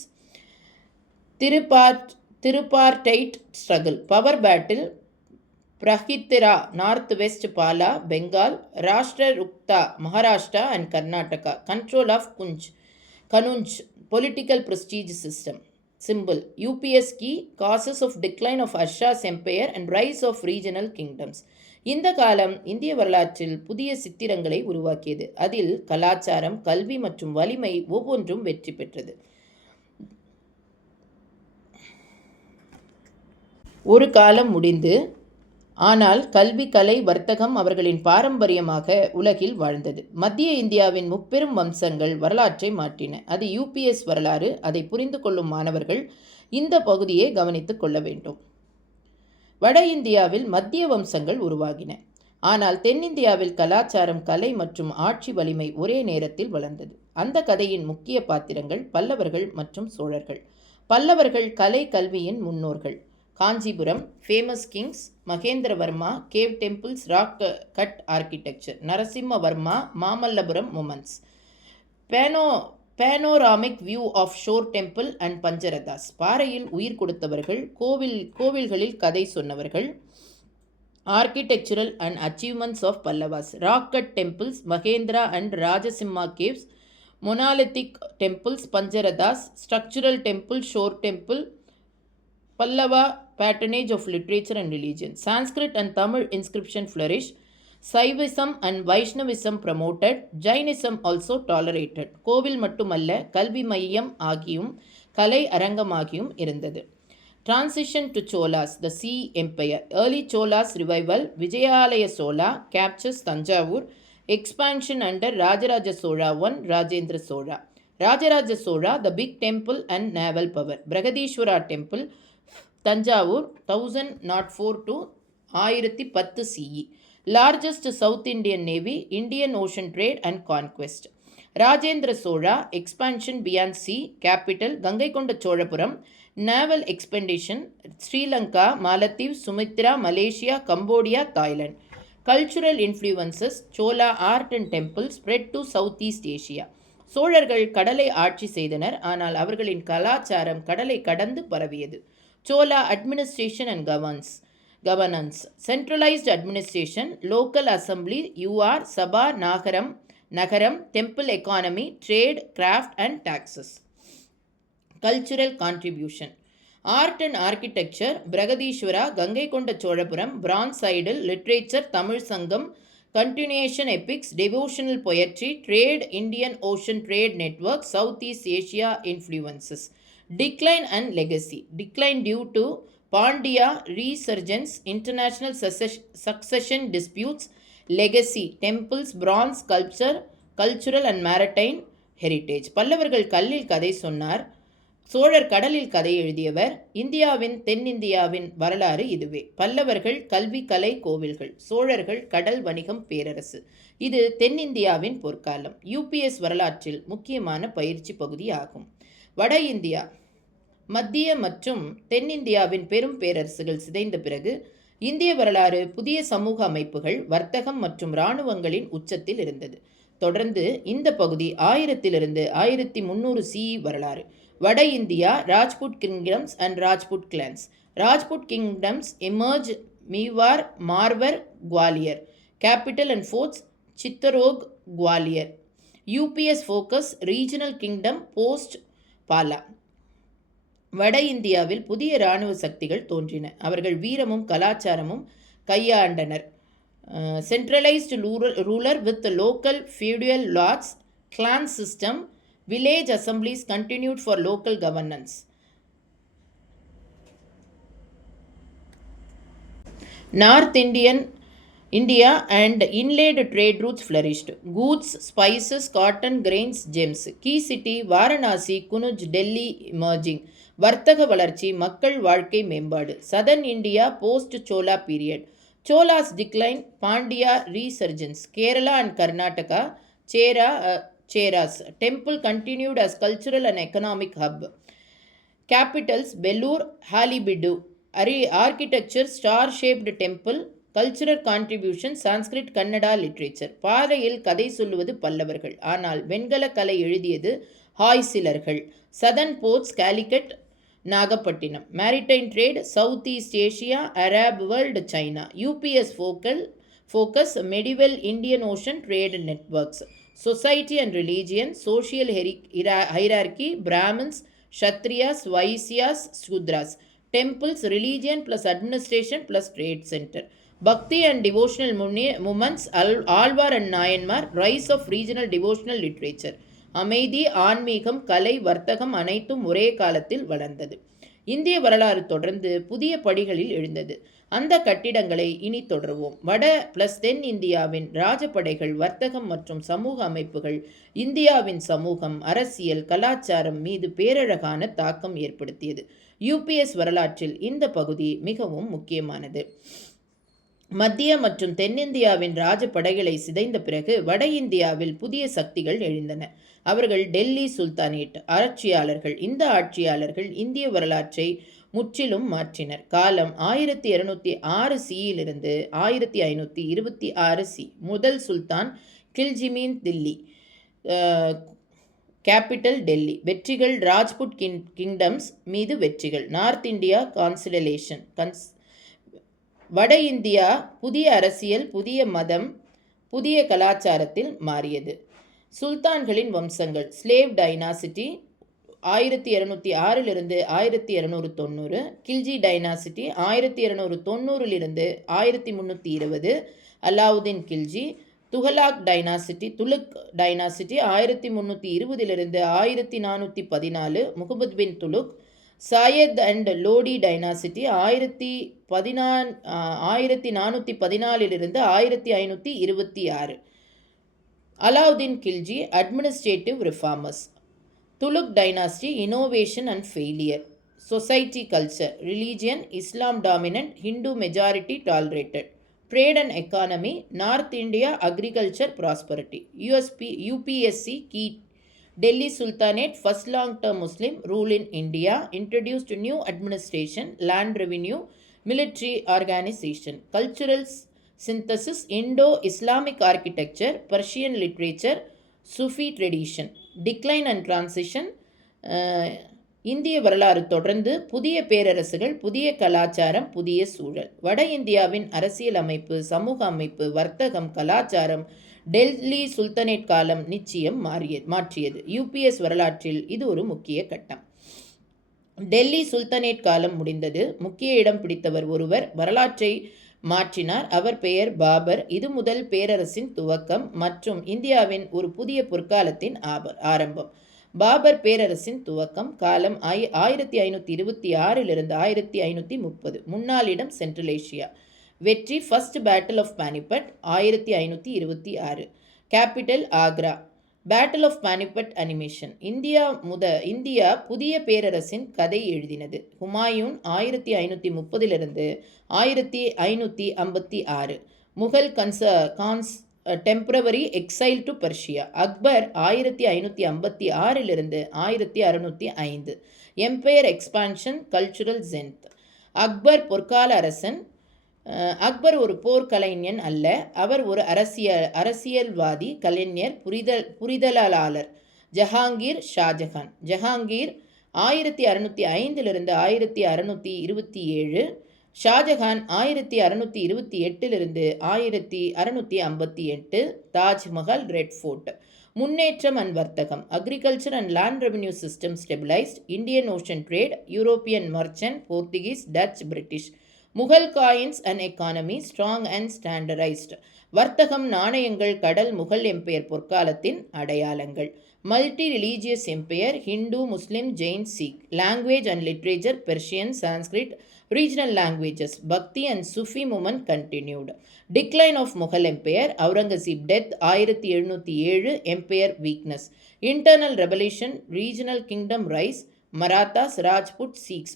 Tripartite struggle. Power battle, Pratihara, north west Pala, Bengal. Rashtrakuta, Maharashtra and Karnataka. Control of Kannauj. Political prestige system. Simple UPSC key. Causes of decline of Harsha's empire and rise of regional kingdoms. இந்த காலம் இந்திய வரலாற்றில் புதிய சித்திரங்களை உருவாக்கியது. அதில் கலாச்சாரம், கல்வி மற்றும் வலிமை ஒவ்வொன்றும் வெற்றி பெற்றது. ஒரு காலம் முடிந்து, ஆனால் கல்வி, கலை, வர்த்தகம் அவர்களின் பாரம்பரியமாக உலகில் வாழ்ந்தது. மத்திய இந்தியாவின் முப்பெரும் வம்சங்கள் வரலாற்றை மாற்றின. அது யூபிஎஸ் வரலாறு. அதை புரிந்து கொள்ளும் மாணவர்கள் இந்த பகுதியை கவனித்துக் கொள்ள வேண்டும். வட இந்தியாவில் மத்திய வம்சங்கள் உருவாகின. ஆனால் தென்னிந்தியாவில் கலாச்சாரம், கலை மற்றும் ஆட்சி வலிமை ஒரே நேரத்தில் வளர்ந்தது. அந்த கதையின் முக்கிய பாத்திரங்கள் பல்லவர்கள் மற்றும் சோழர்கள். பல்லவர்கள் கலை, கல்வியின் முன்னோர்கள். Kanchipuram, famous kings. Mahendravarma, cave temples, rock cut architecture. Narasimhavarma, Mamallapuram monuments. Panoramic view of shore temple and Pancharathas. பாறையில் உயிர் கொடுத்தவர்கள், கோவில்களில் கதை சொன்னவர்கள். Architectural and achievements of Pallavas. Rock cut temples, Mahendra and Rajasimha caves. Monolithic temples, Pancharathas. Structural temple, shore temple. Pallava patronage of literature and religion. Sanskrit and Tamil inscription flourish. Saivism and Vaishnavism promoted. Jainism also tolerated. கோவில் மட்டுமல்ல, கல்வி மையம் ஆகியும் கலை அரங்கமாகியும் இருந்தது. Transition to Cholas, the Sea Empire. Early Cholas revival. Vijayalaya Sola captures Tanjavur. Expansion under Rajaraja Sola I, Rajendra Sola. Rajaraja Sola, the big temple and naval power. Brihadishwara temple, Tanjavur, 1004 to 1010 CE. Largest South Indian Navy, Indian Ocean trade and conquest. Rajendra Sola, expansion beyond sea, capital, Gangaikonda Cholapuram, naval expedition, Sri Lanka, Maldives, Sumatra, Malaysia, Cambodia, Thailand. Cultural influences, Chola art and temples spread to Southeast Asia. சோழர்கள் கடலை ஆட்சி செய்தனர், ஆனால் அவர்களின் கலாச்சாரம் கடலை கடந்து பரவியது. Chola administration and governance. Centralized administration, local assembly, UR, Sabha, Nagaram, temple economy, trade, craft and taxes. Cultural contribution. Art and architecture, Brihadishwara, Gangaikonda Cholapuram, bronze idol, literature, Tamil Sangam, continuation epics, devotional poetry, trade, Indian Ocean trade network, Southeast Asia influences. Decline and legacy. Decline due to Pandya resurgence, international succession disputes. Legacy, temples, bronze sculpture, cultural and maritime heritage. பல்லவர்கள் கல்லில் கதை சொன்னார், சோழர் கடலில் கதை எழுதியவர். இந்தியாவின் தென்னிந்தியாவின் வரலாறு இதுவே. பல்லவர்கள் கல்வி, கலை, கோவில்கள். சோழர்கள் கடல், வணிகம், பேரரசு. இது தென்னிந்தியாவின் பொற்காலம். யூபிஎஸ் வரலாற்றில் முக்கியமான பயிற்சி பகுதி ஆகும். வட இந்தியா. மத்திய மற்றும் தென்னிந்தியாவின் பெரும் பேரரசுகள் சிதைந்த பிறகு இந்திய வரலாறு புதிய சமூக அமைப்புகள், வர்த்தகம் மற்றும் இராணுவங்களின் உச்சத்தில் இருந்தது. தொடர்ந்து இந்த பகுதி 1000 1300 CE வரலாறு. வட India, Rajput kingdoms and Rajput clans. Rajput kingdoms emerge Mewar, Marwar, Gwalior. Capital and forts Chittorgarh, Gwalior. UPS focus regional kingdom post Pala. வட இந்தியாவில் புதிய இராணுவ சக்திகள் தோன்றின. அவர்கள் வீரமும் கலாச்சாரமும் கையாண்டனர். Centralised ruler with local feudal lords, clan system, village assemblies continued for local governance. North India and inland trade routes flourished. Goods, spices, cotton, grains, gems. Key city Varanasi, Kunuj, Delhi emerging. வர்த்தக வளர்ச்சி, மக்கள் வாழ்க்கை மேம்பாடு. Southern India post Chola period. Cholas decline, Pandya resurgence. Kerala and Karnataka, Cheras. Temple continued as cultural and economic hub. Capitals Belur, Halibidu. Architecture star-shaped temple. Cultural contribution Sanskrit, Kannada literature. பாறையில் கதை சொல்லுவது பல்லவர்கள், ஆனால் வெண்கல கலை எழுதியது ஹாய்சிலர்கள். Southern ports Calicut, Nagapattinam. Maritime trade Southeast Asia, Arab world, China. UPS focus medieval Indian Ocean trade networks. Society and religion, social hierarchy, Brahmins, Kshatriyas, Vaisyas, Shudras. Temples, religion plus administration plus trade center. Bhakti and devotional movements, Alvar and Nayanmar, rise of regional devotional literature. அமைதி, ஆன்மீகம், கலை, வர்த்தகம் அனைத்தும் ஒரே காலத்தில் வளர்ந்தது. இந்திய வரலாறு தொடர்ந்து புதிய படிகளில் எழுந்தது. அந்த கட்டிடங்களை இனி தொடருவோம். வட பிளஸ் தென் இந்தியாவின் ராஜபடைகள், வர்த்தகம் மற்றும் சமூக அமைப்புகள் இந்தியாவின் சமூகம், அரசியல், கலாச்சாரம் மீது பேரழகான தாக்கம் ஏற்படுத்தியது. UPS வரலாற்றில் இந்த பகுதி மிகவும் முக்கியமானது. மத்திய மற்றும் தென்னிந்தியாவின் ராஜபடைகளை சிதைந்த பிறகு வட இந்தியாவில் புதிய சக்திகள் எழுந்தன. அவர்கள் டெல்லி சுல்தானேட் ஆட்சியாளர்கள். இந்த ஆட்சியாளர்கள் இந்திய வரலாற்றை முற்றிலும் மாற்றினர். காலம் 1206 சியிலிருந்து 1526 சி. முதல் சுல்தான் கில்ஜிமீன் தில்லி, கேபிட்டல் டெல்லி. வெற்றிகள் ராஜ்புட் கிங்டம்ஸ் மீது வெற்றிகள். North India consolidation. வட இந்தியா புதிய அரசியல், புதிய மதம், புதிய கலாச்சாரத்தில் மாறியது. சுல்தான்களின் வம்சங்கள் slave dynasty 1206 1290. Khilji dynasty 1290 1320. Alauddin Khilji. Tughlaq dynasty 1320 1414. Muhammad bin Tughlaq. Sayyid and Lodi dynasty 1414 1526. Alauddin Khilji administrative reformers. Tughlaq dynasty innovation and failure. Society culture religion Islam dominant, Hindu majority tolerated. Trade and economy north India agriculture prosperity. UPSC key Delhi Sultanate, first long-term Muslim rule in India, introduced new administration, land revenue, military organization. Cultural synthesis, Indo-Islamic architecture, Persian literature, Sufi tradition. Decline and transition. இந்திய வரலாறு தொடர்ந்து புதிய பேரரசுகள், புதிய கலாச்சாரம், புதிய சூழல். வட இந்தியாவின் அரசியல் அமைப்பு, சமூக அமைப்பு, வர்த்தகம், கலாச்சாரம் டெல்லி சுல்தானேட் காலம் நிச்சயம் மாற்றியது. UPS வரலாற்றில் இது ஒரு முக்கிய கட்டம். டெல்லி சுல்தானேட் காலம் முடிந்தது. முக்கிய இடம் பிடித்தவர் ஒருவர் வரலாற்றை மாற்றினார். அவர் பெயர் பாபர். இது முதல் பேரரசின் துவக்கம் மற்றும் இந்தியாவின் ஒரு புதிய பொற்காலத்தின் ஆரம்பம். பாபர் பேரரசின் துவக்கம். காலம் 1526 1530. முன்னாள் இடம் சென்ட்ரல் ஏஷியா. வெற்றி first battle of Panipat 1526. Capital Agra. Battle of Panipat animation. India புதிய பேரரசின் கதை எழுதினது. Humayun 1530 1556. Mughal temporary exile to Persia. Akbar 1556 1605. Empire expansion, cultural ஜென்த். Akbar பொற்கால அரசன். அக்பர் ஒரு போர்க்கலைஞன் அல்ல, அவர் ஒரு அரசியல்வாதி, கலைஞர், புரிதலாளர். ஜஹாங்கீர் ஷாஜஹான். ஜஹாங்கீர் 1605 1627. Shahjahan 1628 1658, Taj Mahal, red fort. முன்னேற்றம் அண்ட் வர்த்தகம். Agriculture and land revenue system stabilised. Indian ocean trade. European merchant. Portuguese, Dutch, British. Mughal coins and economy strong and standardised. வர்த்தகம், நாணயங்கள், கடல். முகல் எம்பையர் பொற்காலத்தின் அடையாளங்கள். Multi religious empire. Hindu, Muslim, Jain, Sikh. Language and literature. Persian, Sanskrit. Regional languages. Bhakti and Sufi movement continued. Decline of Mughal Empire. Aurangzeb death 1707. Empire weakness. Internal revolution. Regional kingdom rise. Marathas, Rajput, Sikhs.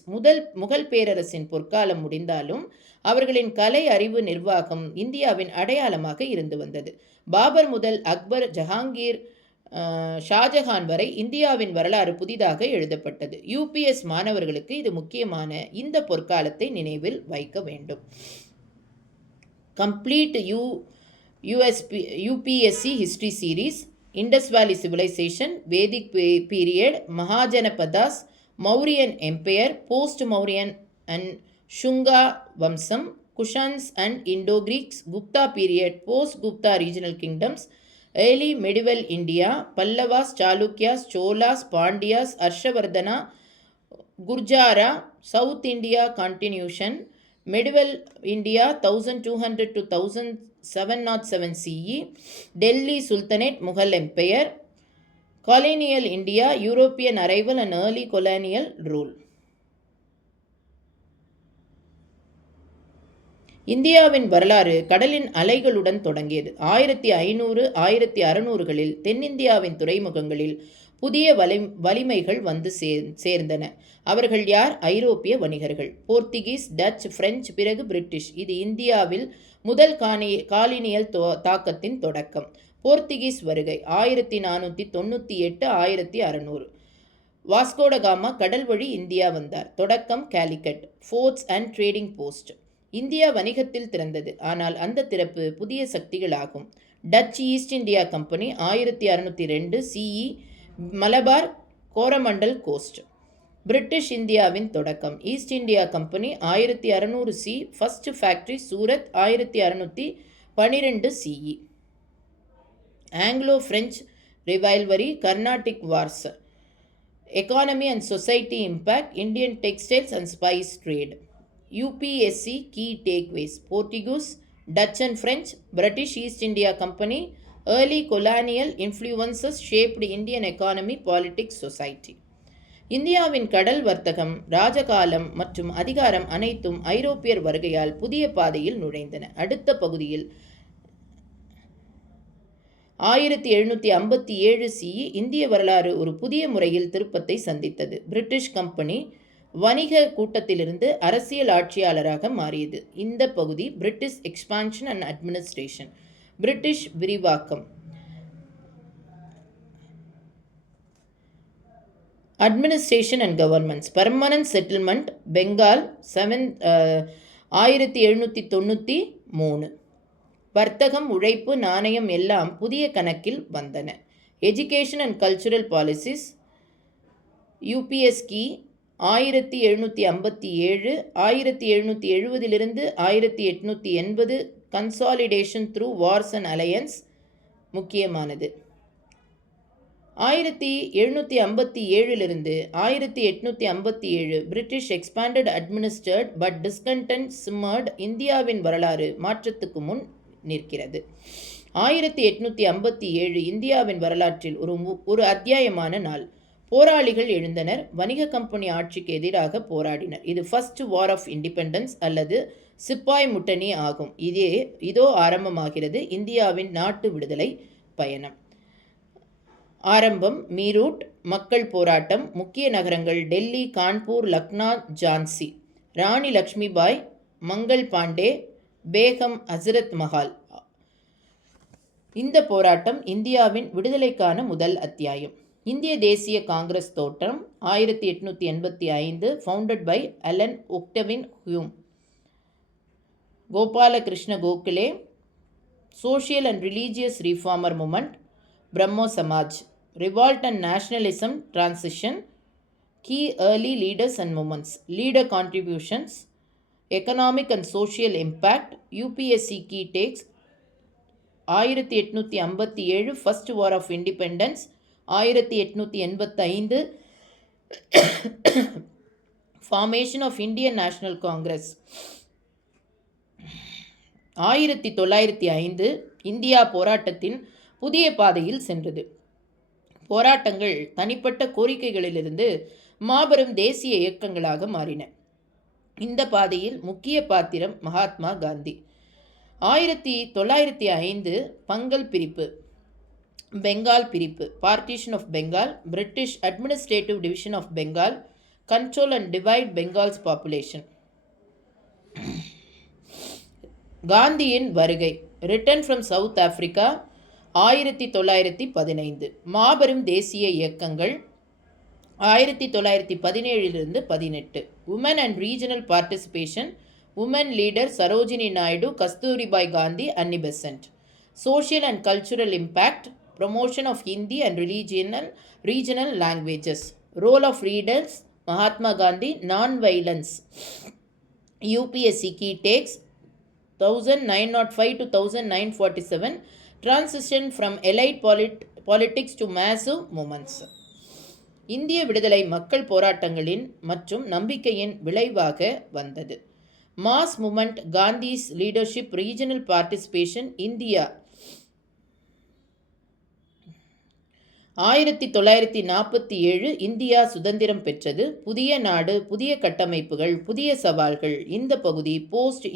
Mughal பேரரசின் பொற்காலம் முடிந்தாலும் அவர்களின் கலை, அறிவு, நிர்வாகம் இந்தியாவின் அடையாளமாக இருந்து வந்தது. பாபர் முதல் அக்பர், ஜஹாங்கீர், ஷாஜஹான் வரை இந்தியாவின் வரலாறு புதிதாக எழுதப்பட்டது. யூபிஎஸ் மாணவர்களுக்கு இது முக்கியமான இந்த பொற்காலத்தை நினைவில் வைக்க வேண்டும். Complete UPSC history series. Indus valley civilisation, Vedic period, Mahajanapadas, Mauryan empire, post Mauryan and Shunga வம்சம், Kushans and Indo Greeks, Gupta period, post Gupta regional kingdoms, early medieval India, Pallavas, Chalukyas, Cholas, Pandyas, Harshavardhana, Gurjara, South India continuation, medieval India 1200 to 1707 CE, Delhi Sultanate, Mughal Empire, colonial India, European arrival and early colonial rule. இந்தியாவின் வரலாறு கடலின் அலைகளுடன் தொடங்கியது. 1500 1600களில் தென்னிந்தியாவின் துறைமுகங்களில் புதிய வலிமைகள் வந்து சேர்ந்தன. அவர்கள் யார்? ஐரோப்பிய வணிகர்கள். போர்த்துகீஸ், டச், பிரெஞ்சு, பிறகு பிரிட்டிஷ். இது இந்தியாவில் முதல் காலனியல் தாக்கத்தின் தொடக்கம். போர்த்துகீஸ் வருகை 1498 1600. வாஸ்கோடகாமா கடல் வழி இந்தியா வந்தார். தொடக்கம் Calicut. Forts and trading post. India வணிகத்தில் திறந்தது. ஆனால் அந்த திறப்பு புதிய சக்திகளாகும். Dutch east India company 1602 CE, Malabar, Coromandel coast. British இந்தியாவின் தொடக்கம். East India company 1600 C, first factory Surat 1612 CE. Anglo French rivalry, Carnatic wars. Economy and society impact. Indian textiles and spice trade. UPSC key takeaways. Portuguese, Dutch and French, British East India Company, early colonial influences shaped Indian economy, politics, society. இந்தியாவின் கடல் வர்த்தகம், ராஜகாலம் மற்றும் அதிகாரம் அனைத்தும் ஐரோப்பியர் வருகையால் புதிய பாதையில் நுழைந்தன. அடுத்த பகுதியில் 1757 CE இந்திய வரலாறு ஒரு புதிய முறையில் திருப்பத்தை சந்தித்தது. பிரிட்டிஷ் கம்பெனி வணிக கூட்டத்திலிருந்து அரசியல் ஆட்சியாளராக மாறியது. இந்த பகுதி British expansion and administration. British விரிவாக்கம். Administration and governments. Permanent settlement Bengal 1793. வர்த்தகம், உழைப்பு, நாணயம் எல்லாம் புதிய கணக்கில் வந்தன. Education and cultural policies. UPSC 1757 1770 1880 consolidation through wars and alliance முக்கியமானது. 1757 1857 British expanded, administered but discontent simmered. இந்தியாவின் வரலாறு மாற்றத்துக்கு முன் நிற்கிறது. 1857 இந்தியாவின் வரலாற்றில் ஒரு அத்தியாயமான நாள். போராளிகள் எழுந்தனர். வணிக கம்பெனி ஆட்சிக்கு எதிராக போராடினர். இது ஃபர்ஸ்ட் வார் ஆஃப் இண்டிபெண்டன்ஸ் அல்லது சிப்பாய் முட்டணி ஆகும். இதோ ஆரம்பமாகிறது இந்தியாவின் நாட்டு விடுதலை பயணம். ஆரம்பம் மீரூட் மக்கள் போராட்டம். முக்கிய நகரங்கள் டெல்லி, கான்பூர், லக்னோ, ஜான்சி. ராணி லக்ஷ்மிபாய், மங்கள் பாண்டே, பேகம் ஹசரத் மஹால். இந்த போராட்டம் இந்தியாவின் விடுதலைக்கான முதல் அத்தியாயம். இந்திய தேசிய காங்கிரஸ் தோற்றம் 1885, founded by Allan Octavian Hume. Gopalakrishna Gokhale. Social and religious reformer movement. Brahmo Samaj. Revolt and nationalism transition. Key early leaders and movements. Leader contributions. Economic and social impact. UPSC key takes 1857 first war of independence. 1885 formation of Indian national Congress. 1905 India போராட்டத்தின் புதிய பாதையில் சென்றது. போராட்டங்கள் தனிப்பட்ட கோரிக்கைகளிலிருந்து மாபெரும் தேசிய இயக்கங்களாக மாறின. இந்த பாதையில் முக்கிய பாத்திரம் மகாத்மா காந்தி. 1905 பங்கல் பிரிப்பு, பெங்கால் பிரிப்பு, partition of Bengal, British administrative division of Bengal, control and divide Bengal's population. காந்தியின் வருகை, ரிட்டர்ன் ஃப்ரம் சவுத் ஆப்பிரிக்கா 1915. மாபெரும் தேசிய இயக்கங்கள் 1917 18. Women and regional participation. Women leader Sarojini Naidu, Kasturibai Gandhi, Annie Besant. Social and cultural impact. Promotion of Hindi and regional languages. Role of readers Mahatma Gandhi, non violence. UPSC key dates 1905 to 1947. Transition from elite politics to massive movements. இந்திய விடுதலை மக்கள் போராட்டங்களின் மற்றும் நம்பிக்கையின் விளைவாக வந்தது. Mass movement, Gandhi's leadership, regional participation. India 1947 India சுதந்திரம் பெற்றது. புதிய நாடு, புதிய கட்டமைப்புகள், புதிய சவால்கள். இந்த பகுதி போஸ்ட்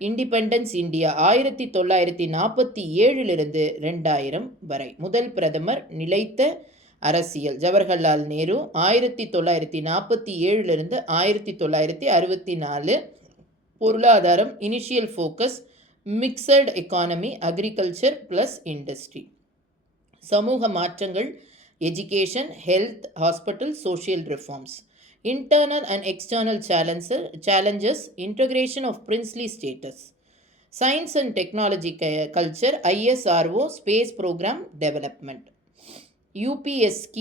இண்டிபெண்டன்ஸ் இந்தியா 1947 2000 வரை. முதல் பிரதமர், நிலைத்த அரசியல் ஜவஹர்லால் நேரு 1947 1964. பொருளாதாரம், initial focus mixed economy, agriculture plus industry. சமூக மாற்றங்கள், education, health, hospital, social reforms. Internal and external challenges, integration of princely status. Science and technology culture, ISRO, space program development. UPSC,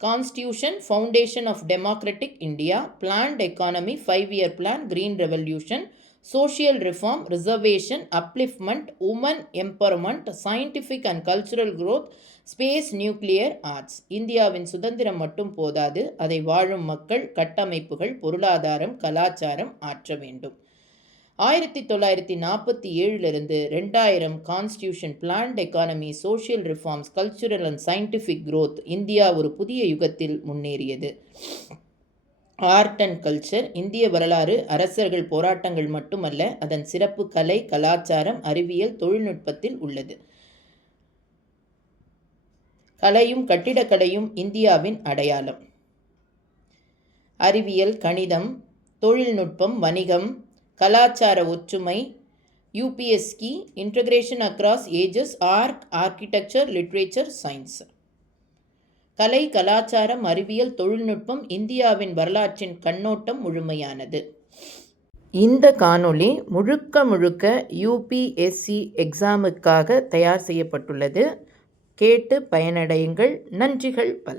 Constitution, Foundation of Democratic India, Planned Economy, 5-year plan, Green Revolution, Social Reform, Reservation, Upliftment, Women Empowerment, Scientific and Cultural Growth, space, nuclear, arts. இந்தியாவின் சுதந்திரம் மட்டும் போதாது, அதை வாழும் மக்கள், கட்டமைப்புகள், பொருளாதாரம், கலாச்சாரம் ஆற்ற வேண்டும். 1947 2000 constitution, plant economy, social reforms, cultural and scientific growth. India ஒரு புதிய யுகத்தில் முன்னேறியது. Art and culture. இந்திய வரலாறு அரசர்கள் போராட்டங்கள் மட்டுமல்ல, அதன் சிறப்பு கலை, கலாச்சாரம், அறிவியல், தொழில்நுட்பத்தில் உள்ளது. கலையும் கட்டிடக்கலையும் இந்தியாவின் அடையாளம். அறிவியல், கணிதம், தொழில்நுட்பம், வணிகம், கலாச்சார ஒற்றுமை. UPSC, integration across ages, art, architecture, literature, science. கலை, கலாச்சாரம், அறிவியல், தொழில்நுட்பம். இந்தியாவின் வரலாற்றின் கண்ணோட்டம் முழுமையானது. இந்த காணொளி முழுக்க யூபிஎஸ்சி எக்ஸாமுக்காக தயார் செய்யப்பட்டுள்ளது. கேட்டு பயனடையுங்கள். நன்றிகள் பல.